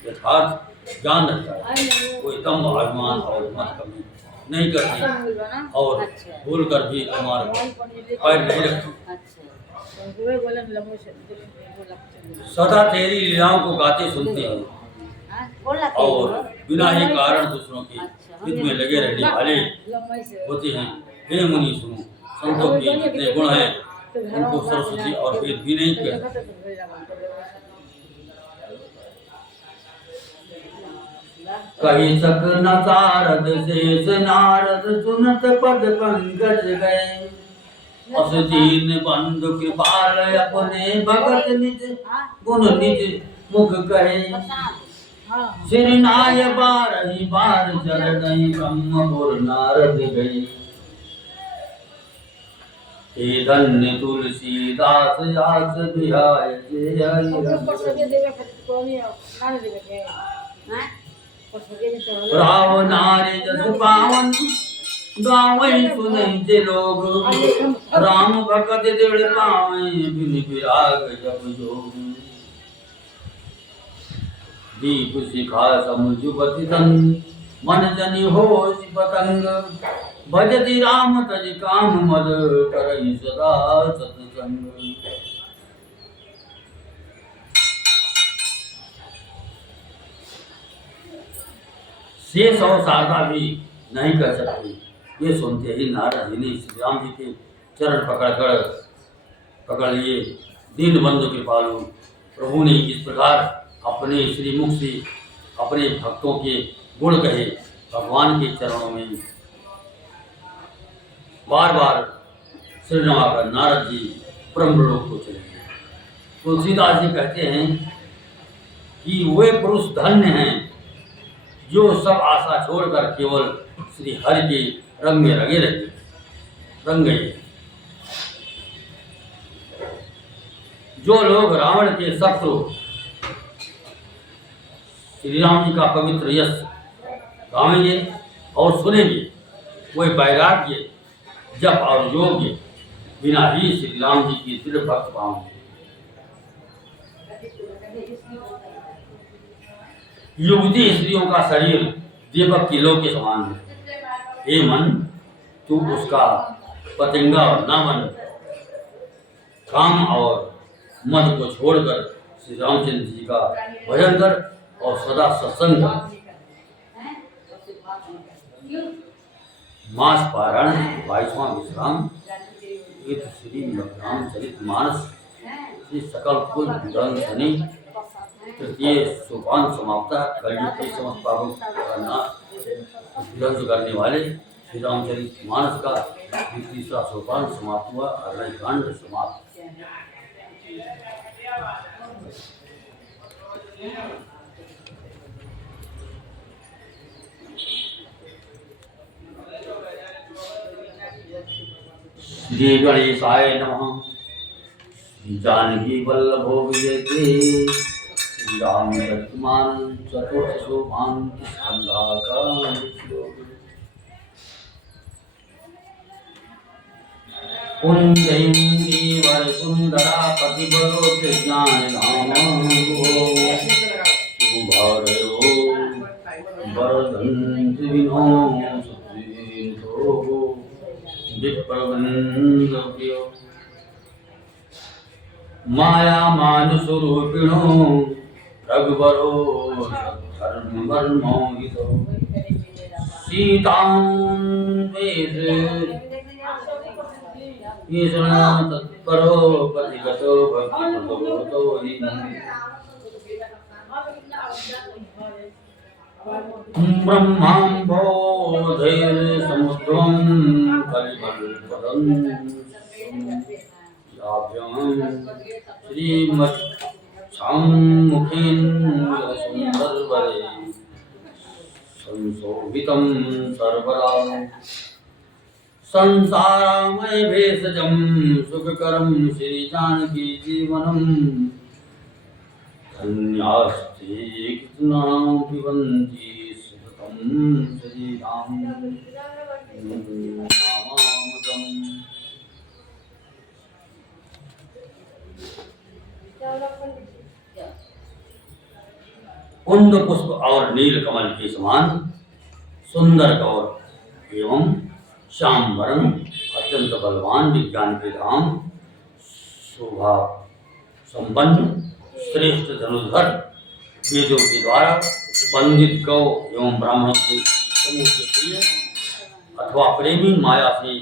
यथार्थ ज्ञान रखता है। कोई दम्भ, अभिमान और मत कभी नहीं करती और भूल कर भी हमारे पैर नहीं रखती। सदा तेरी लीलाओं को गाते सुनते हैं और बिना ही कारण दूसरों के हित में लगे रहने वाले होते हैं। हे मुनि सुनो, संतों के जितने गुण हैं उनको सरस्वती और वेद भी नहीं कहते। कही सक न सारद शेष नारद सुनत पद पंकज गए। अस दीन बंधु कृपाल अपने भगत निज गुण निज मुख कहे। सिर नाय बारही बार चरणहि ब्रह्मपुर नारद गए। हे धन्य तुलसीदास आस बिहाय जय राव नारी जस पावन गावै सुनै जे लोग। राम भगत दृढ़ पावै बिन विराग जब जोग। दीप शिखा समुझुबति तन मन जनि होश पतंग। भजति राम तज काम मद करहि सदा सत्संग। शेष और शारदा भी नहीं कर सकती। ये सुनते ही नारद जी ने श्री राम जी के चरण पकड़ लिए। दीन बंधु कृपालु प्रभु ने इस प्रकार अपने श्री मुख से अपने भक्तों के गुण कहे। भगवान के चरणों में बार बार सिर नवाकर नारद जी ब्रह्मलोक को चले गए। तुलसीदास जी कहते हैं कि वे पुरुष धन्य हैं जो सब आशा छोड़कर केवल श्री हरि के रंग में रंग गए। जो लोग रावण के शत्रु श्री राम जी का पवित्र यश गावेंगे और सुनेंगे, वे वैराग्य, जप और योग्य बिना ही श्री राम जी की दृढ़ भक्त पाएंगे। युवती स्त्रियों का शरीर दीपक की लो के समान है। हे मन, तू उसका पतंगा और न बन। काम और मद को छोड़कर श्री रामचंद्र जी का भजन कर और सदा सत्संग कर। मास पारायण 22वां विश्राम श्री रामचरित मानस श्री सकल कुल ग्रंथ शनि तृतीय सोपान समाप्त। कलयुग के समस्त पापों का ध्वंस करने वाले श्री रामचरित मानस का तीसरा सोपान समाप्त हुआ। अरण्य कांड समाप्त। श्री गणेशाय नमः। श्री जानकी वल्लभो विजयते। श्री राम लक्ष्मण चतुर्शोभान स्कंधाकार। कुंजयी वर सुंदरा पतिबलो ज्ञान धाम। शुभारयो वरदं विनो सुधीर्घो विप्रबंधव्यो माया मानुषरूपिणो रघुवरो धर्मवर्मोहितो सीतां तत्परो पथिगतो भक्तिप्रदो हि ब्रह्माम्बोधैर्समुद्रं कलिवल्पदं श्रीमच्छाम्मुखेन्द्र सुन्दरवरे संशोभितं सर्वदा संसारमय भेषजं सुखकरं श्रीजानकी जीवनं धन्यास्ते कृष्णां पिबन्ति सततं श्रीराम नामामृतम्। कुंद पुष्प और नील कमल के समान सुंदर गौर एवं श्याम वरण अत्यंत बलवान विज्ञान के धाम शोभा संपन्न श्रेष्ठ धनुर्धर वेदों के द्वारा पंडित गौ एवं ब्राह्मणों के समूह के प्रिय अथवा प्रेमी माया से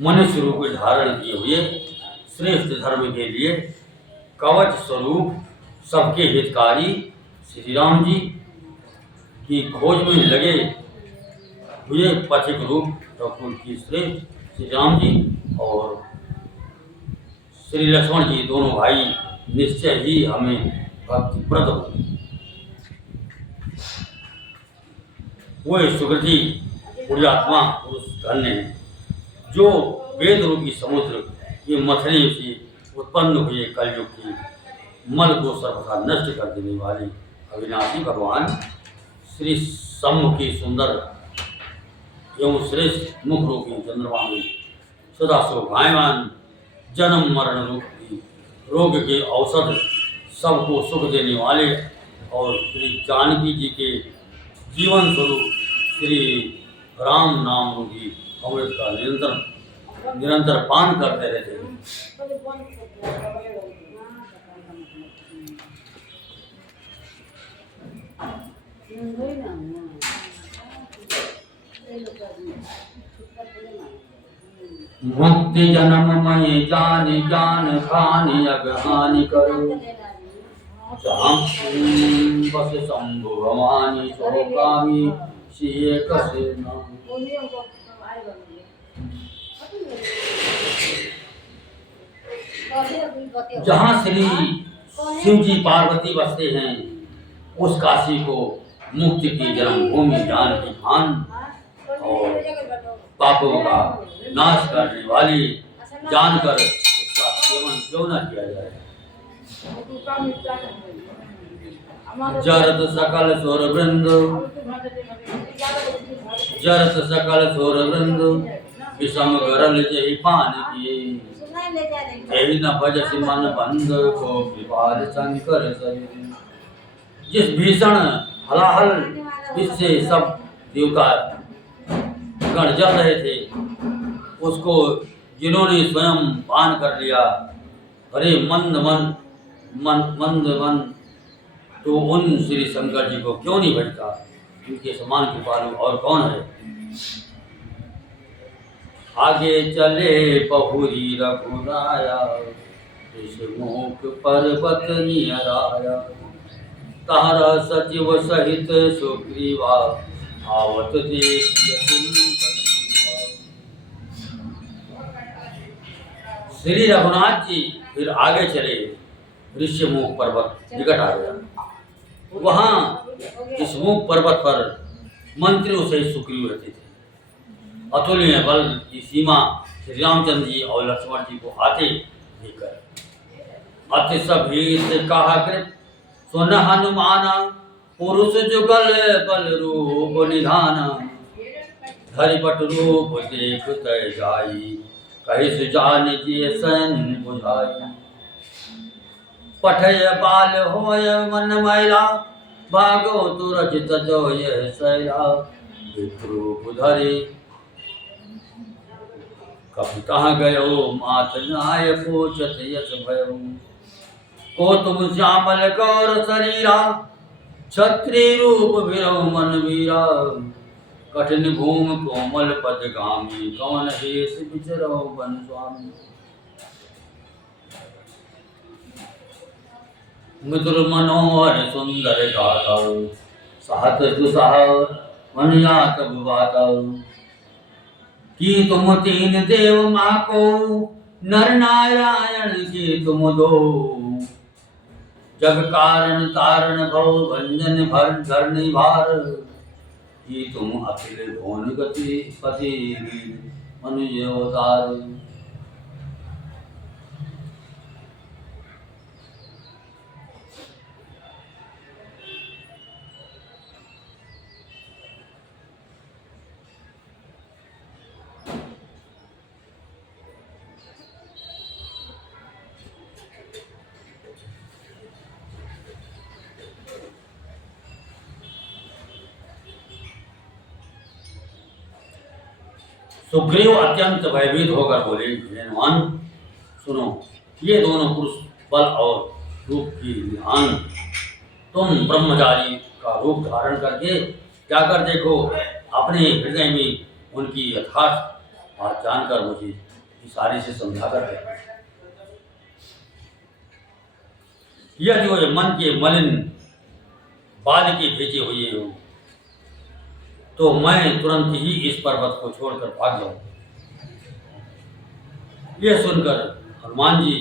मनुष्य रूप धारण किए हुए श्रेष्ठ धर्म के लिए कवच स्वरूप सबके हितकारी श्री राम जी की खोज में लगे हुए पथिक रूप रघुकुल की श्रेष्ठ श्री राम जी और श्री लक्ष्मण जी दोनों भाई निश्चय ही हमें भक्तिप्रद हो। वो सुकृति पुण्यात्मा पुरुष धन्य है जो वेद रूपी समुद्र के मथने से उत्पन्न हुए कलयुग की मल को सर्वथा नष्ट कर देने वाले अविनाशी भगवान श्री सम्मुखी सुंदर एवं श्रेष्ठ मुख रूपी चंद्रमा में सदा शोभायमान जन्म मरण रूपी रोग के औषध सबको सुख देने वाले और श्री जानकी जी के जीवन स्वरूप श्री राम नाम रूपी अमृत का निरंतर पान करते रहते हैं। मुक्ति जन्म मय जानि ज्ञान खानि अज्ञानि करो बस शंभु भवानी शोकामी सिए कसे नाम। जहाँ श्री शिव जी पार्वती बसते हैं उस काशी को मुक्ति की जन्मभूमि जान की खान और पापों का नाश करने वाली जानकर उसका सेवन क्यों न किया जाए। जरत सकल सोर वृंद विषम गरल जय पान किए यही न भजसि मन बंद को विवाद शंकर सही। जिस भीषण हलाहल इससे सब देवता गण जल रहे थे उसको जिन्होंने स्वयं पान कर लिया अरे मंद मन तो उन श्री शंकर जी को क्यों नहीं भजता। इनके समान कृपालु और कौन है। आगे चले बहुरी रघुराया मुख पर्वत नियराया तारा सचिव सहित सुग्रीवा आवत देख श्री रघुनाथ जी फिर आगे चले, ऋष्यमुख पर्वत निकट आ गया। वहाँ इस मुख पर्वत पर मंत्रियों से सुग्रीव रहते थे। अतुल्य बल की सीमा श्री रामचंद्र जी और लक्ष्मण जी को आते लेकर अति सभीत कहा कृत सुन हनुमाना पुरुष जुगल बल रूप निधाना धरिपट रूप देख तय जाई कहि सुजान जी सन बुझाई पठय बाल होय मन मैला भागो तुरजित जो यह सैला विप्रूप धरे कपिता गयो मात नाय पूछत यश भयो को तुम श्यामल गौर शरीरा क्षत्रि रूप विरौ मन वीरा कठिन भूम कोमल पद गामी कौन हेस विचरो बन स्वामी मधुर मनोहर सुंदर गाता सात दुसाह मन यात बुवाता कि तुम तीन देव माँ को नर नारायण की तुम दो जग कारण तारण भव भंजन भर धरणी भार कि तुम अखिल भुवन गति पति मनुज अवतार सुग्रीव अत्यंत भयभीत होकर बोले, हनुमान सुनो, ये दोनों पुरुष बल और रूप की विधान तुम ब्रह्मचारी का रूप धारण करके जाकर देखो, अपने हृदय में उनकी यथार्थ बात जानकर मुझे इशारे से समझा कर देखो। यदि वो मन के मलिन बाल के भेजे हुए हो तो मैं तुरंत ही इस पर्वत को छोड़कर भाग जाऊं। यह सुनकर हनुमान जी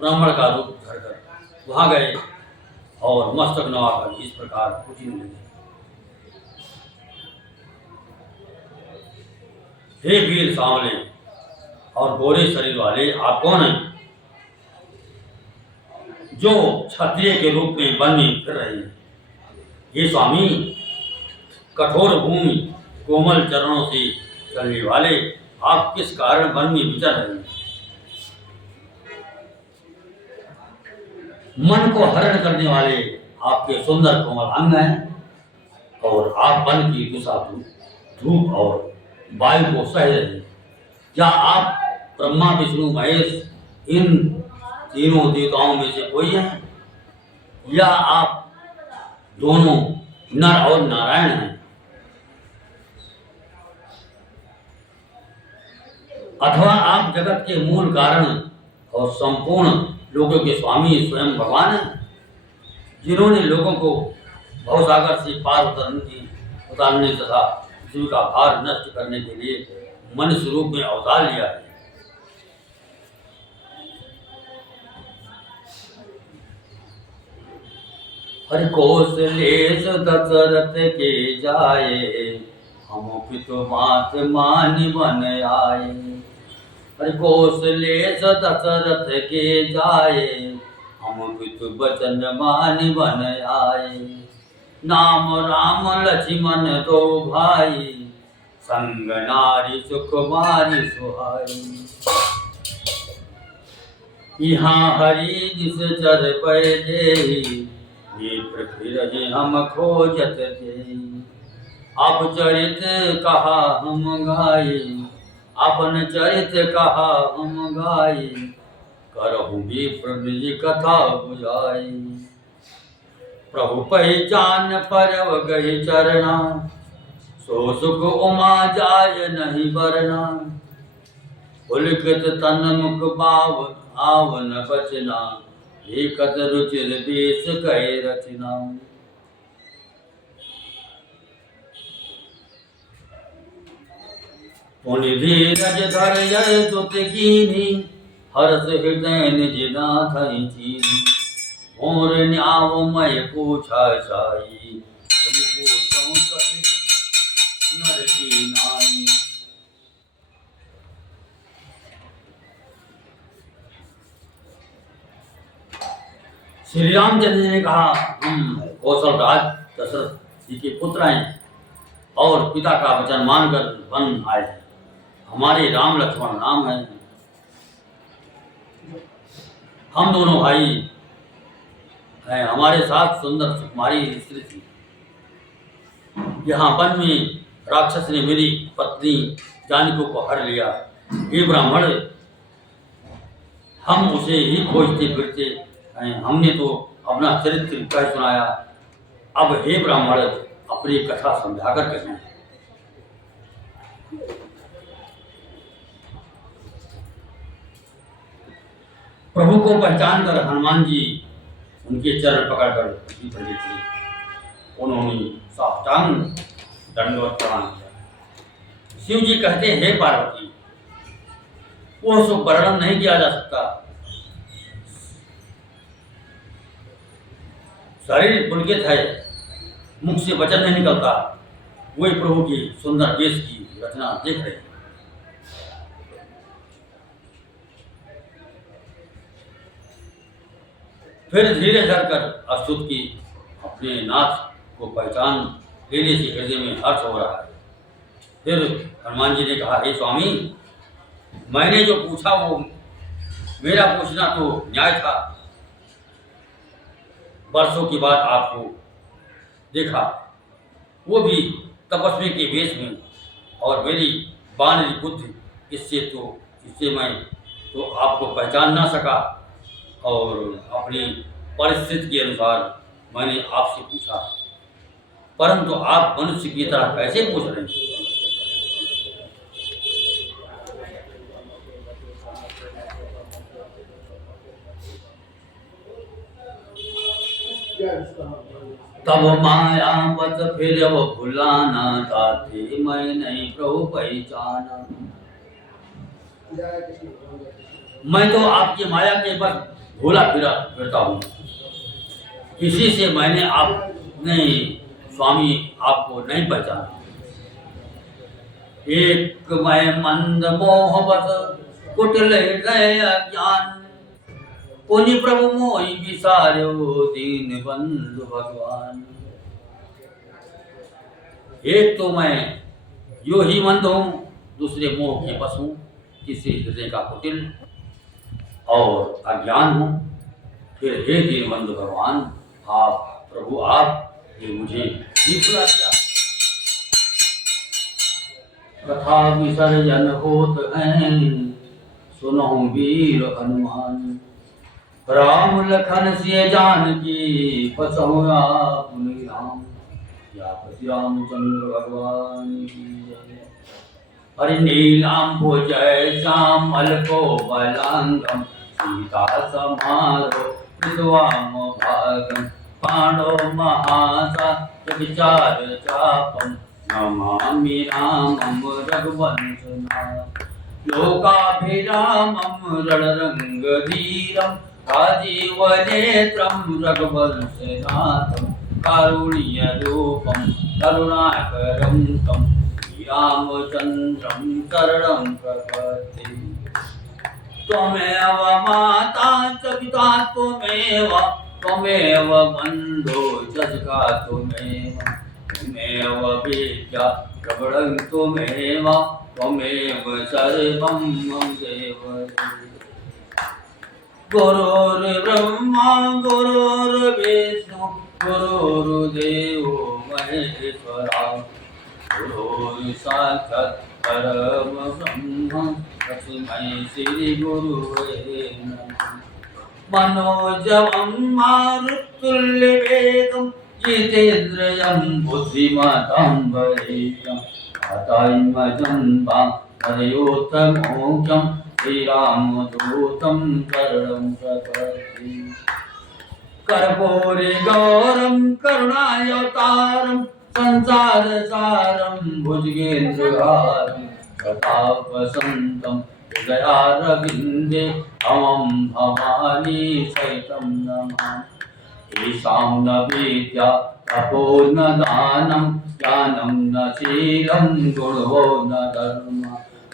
ब्राह्मण का रूप धरकर वहां गए और मस्तक नवाकर इस प्रकार पूछने लगे, हे वीर सांवले और गोरे शरीर वाले, आप कौन हैं जो क्षत्रिय के रूप में वन में फिर रहे हैं? ये स्वामी, कठोर भूमि कोमल चरणों से चलने वाले आप किस कारण वन में विचर रहे हैं? मन को हरण करने वाले आपके सुंदर कोमल अंग हैं और आप वन की दिशा धूप और वायु को सह रहे हैं। क्या आप ब्रह्मा विष्णु महेश इन तीनों देवताओं में से कोई हैं, या आप दोनों नर और नारायण हैं, अथवा आप जगत के मूल कारण और संपूर्ण लोगों के स्वामी स्वयं भगवान हैं, जिन्होंने लोगों को भवसागर से पार उतारने तथा पृथ्वी का भार नष्ट करने के लिए मनुष्य रूप में अवतार लिया है। हरि कौशलेश दशरथ के जाए हम पितु मात मान बन आए। हरि कौशलेश दशरथ के जाए हम पितु बचन मान बन आए। नाम राम लक्ष्मण दो भाई संग नारी सुकुमारी सुहाई। यहाँ हरि जिस चर पे देहि ये पृथ्वी हम खोजत थे। आप चरित कहा हम गाये अपन चरित कहा हम गाये करहु विप्र निज कथा बुझाई। प्रभु पहचान परव गहि चरना सो सुख उमा जाय नहीं बरना। पुलकित तन मुख बाव आवन बचना एकत रुचिर देश कहे रचना। पुनि धीरज धर जय सुत कीन्ही हर्ष हृदय निज नाथ चीन और न्याव मय पूछा साई तुम पूछो कहि नर की नाई। श्री रामचंद्र जी ने कहा हम कौशल राज दशरथ जी के पुत्र हैं और पिता का वचन मानकर वन आए हैं। हमारे राम लक्ष्मण नाम है। हम दोनों भाई हैं। हमारे साथ सुंदर सुकुमारी स्त्री थी। यहाँ वन में राक्षस ने मेरी पत्नी जानकी को हर लिया। हे ब्राह्मण, हम उसे ही खोजते फिरते हैं। हमने तो अपना चरित्र कह सुनाया। अब हे ब्राह्मण, अपनी कथा समझाकर कहें। प्रभु को पहचान कर हनुमान जी उनके चरण पकड़कर पृथ्वी पर गिरे। उन्होंने साष्टांग दंडवत प्रणाम किया। शिव जी कहते हैं, हे पार्वती, वो सुख वर्णन नहीं किया जा सकता। शरीर पुलकित है, मुख से वचन नहीं निकलता। वही प्रभु की सुंदर वेश की रचना देख रहे हैं। फिर धीरे धरकर अस्तुत की अपने नाथ को पहचान लेने से हृदय में हर्ष हो रहा है। फिर हनुमान जी ने कहा, हे स्वामी, मैंने जो पूछा वो मेरा पूछना तो न्याय था। वर्षों के बाद आपको देखा, वो भी तपस्वी के वेश में, और मेरी बानरी बुद्धि इससे मैं तो आपको पहचान ना सका, और अपनी परिस्थिति के अनुसार मैंने आपसे पूछा, परंतु आप मनुष्य की तरह कैसे पूछ रहे हैं? तब मायावत फिर अब भुलाना ताते मैं नहीं प्रभु पहचाना। मैं तो आपकी माया के बस भूला फिरता हूँ। इसी से मैंने आपने स्वामी आपको नहीं पहचाना। एक मैं मंद मोह बस कुटिल हृदय अज्ञान, पुनि प्रभु मोहि विसार्यो दीन बंधु भगवान। एक तो मैं यो ही मंद हूँ, दूसरे मोह के बस हूँ, तीसरे हृदय का कुटिल और अज्ञान हूँ। फिर हे दीन बंधु भगवान, आप प्रभु आप ये मुझे भी भुला दिया। कथा विसर्जन होत हैं सुनो वीर हनुमान, राम लखन सिय जानकी बसहुआ पुनि राम। या पति रामचंद्र भगवान की जय। हरि नीलांबुजय श्यामल को बलांगम, सीता समारो विद्वाम भागम, पांडव महासा विचार चापम, नमामि रामं रघुवंशनाथं। लोकाभिरामं रणरंगधीरं, राजीव नेत्रं रघुवंशनाथं। कारुण्यरूपं करुणाकरं तं रामचन्द्रं शरणं प्रपद्ये। त्वमेव माता च पिता त्वमेव, त्वमेव बन्धो च सखा त्वमेव, त्वमेव विद्या प्रबलं त्वमेव, त्वमेव सर्वं मम देव। गुरुर्ब्रह्मा गुरुर्विष्णु गुरुर्देवो महेश्वरा, गुरुः साक्षात् परब्रह्म तस्मै श्री गुरुवे नमः। मनोजवं मारुतुल्यवेगं, जितेन्द्रियं बुद्धिमतां वरिष्ठं, अतैर्मजं वानरयोत्तमोऽहं, श्रीरामदूतं शरणं प्रपद्ये। कर्पूरगौरं करुणावतारं, संसारसारं भुजगेन्द्रहारं, प्रतापवसन्तं हृदयारविन्दे अहं भवानी सहितं नमामि। ईशां न विद्या तपो न दानं ज्ञानं न शीलं गुणो न धर्म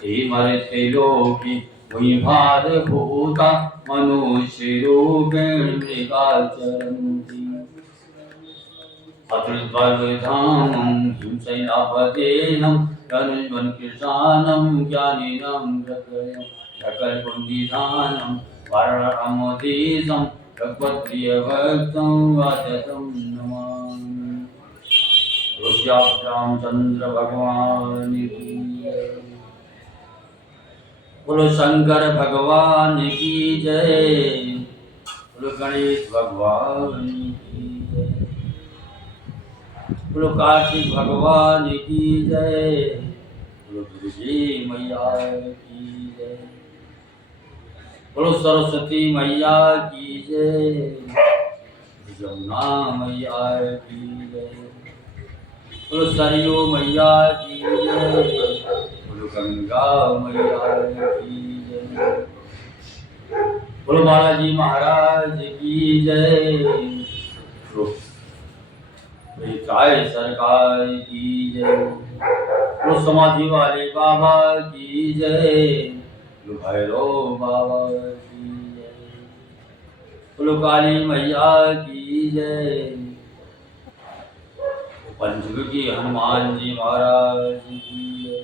हेमर्त्यलोके मुनिभारभूता मनुष्यरूपेण मृगाचरन्ति। अतुलबलधामं हिंसैनापदेनं धनुष्मन्कृशानं ज्ञानिनं हृदयं सकलपुण्यधानं वरणमोदीशं भगवत्प्रियभक्तं वाचतं नमामि। रामचंद्र भगवान की जय। बोलो शंकर भगवान की जय। बोलो गणेश भगवान की जय। बोलो कार्तिक भगवान की जय। बोलो दुर्गे मैया की जय। बोलो सरस्वती मैया की जय। यमुना मैया की जय। बोलो सरयू मैया की जय। बोलो गंगा मैया की जय। बोलो बालाजी महाराज की जय। बोलो चाय सरकार की जय। बोलो समाधि वाले बाबा की जय। बोलो भैरव बाबा की जय। बोलो काली मैया की जय। पंचमुखी हनुमान जी महाराज की जय।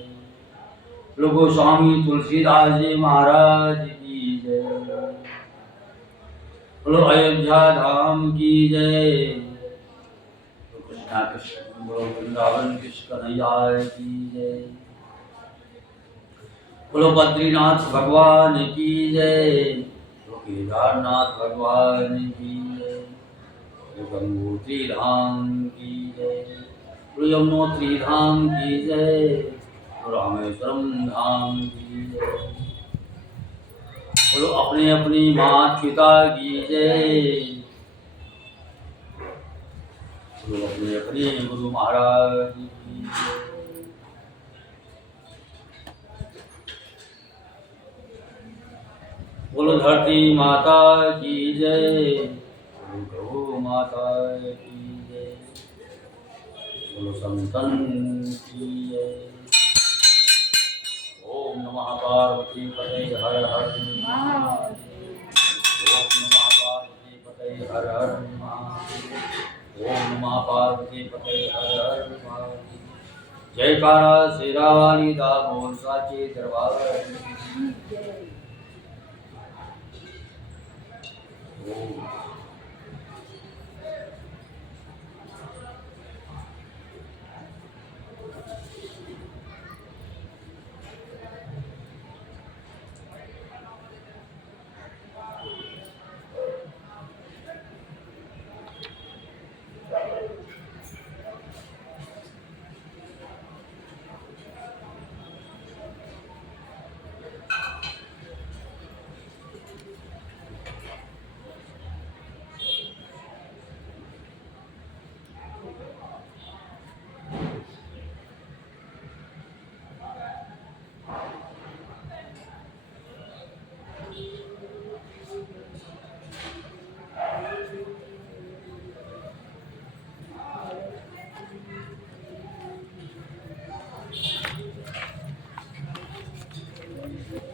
बोलो गोस्वामी तुलसीदास जी महाराज की जय। बोलो अयोध्या धाम की जय। कृष्णा कृष्ण बोलो वृंदावन कृष्ण कन्हैया की जय। बोलो बद्रीनाथ भगवान की जय। बोलो केदारनाथ भगवान की जय। बोलो गंगोत्री धाम की जय। बोलो यमुनोत्री धाम की जय। बोलो रामेश्वरम धाम की जय। बोलो अपने अपनी माता पिता की जय। बोलो अपने अपने गुरु महाराज की जय। बोलो धरती माता की जय। बोलो गौ माता की जय। बोलो संतन की जय। ओम नमः पार्वती पते हर हर महादेव। ओम नमः पार्वती पते हर हर महादेव। ओम नमः पार्वती पते हर हर महादेव। जयकारा शेरा वाली दा बोल साचे दरबार की जय। ओम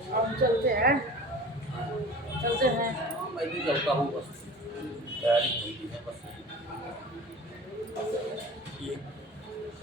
हम चलते हैं। मैं भी चलता हूँ बस तैयारी है बस ये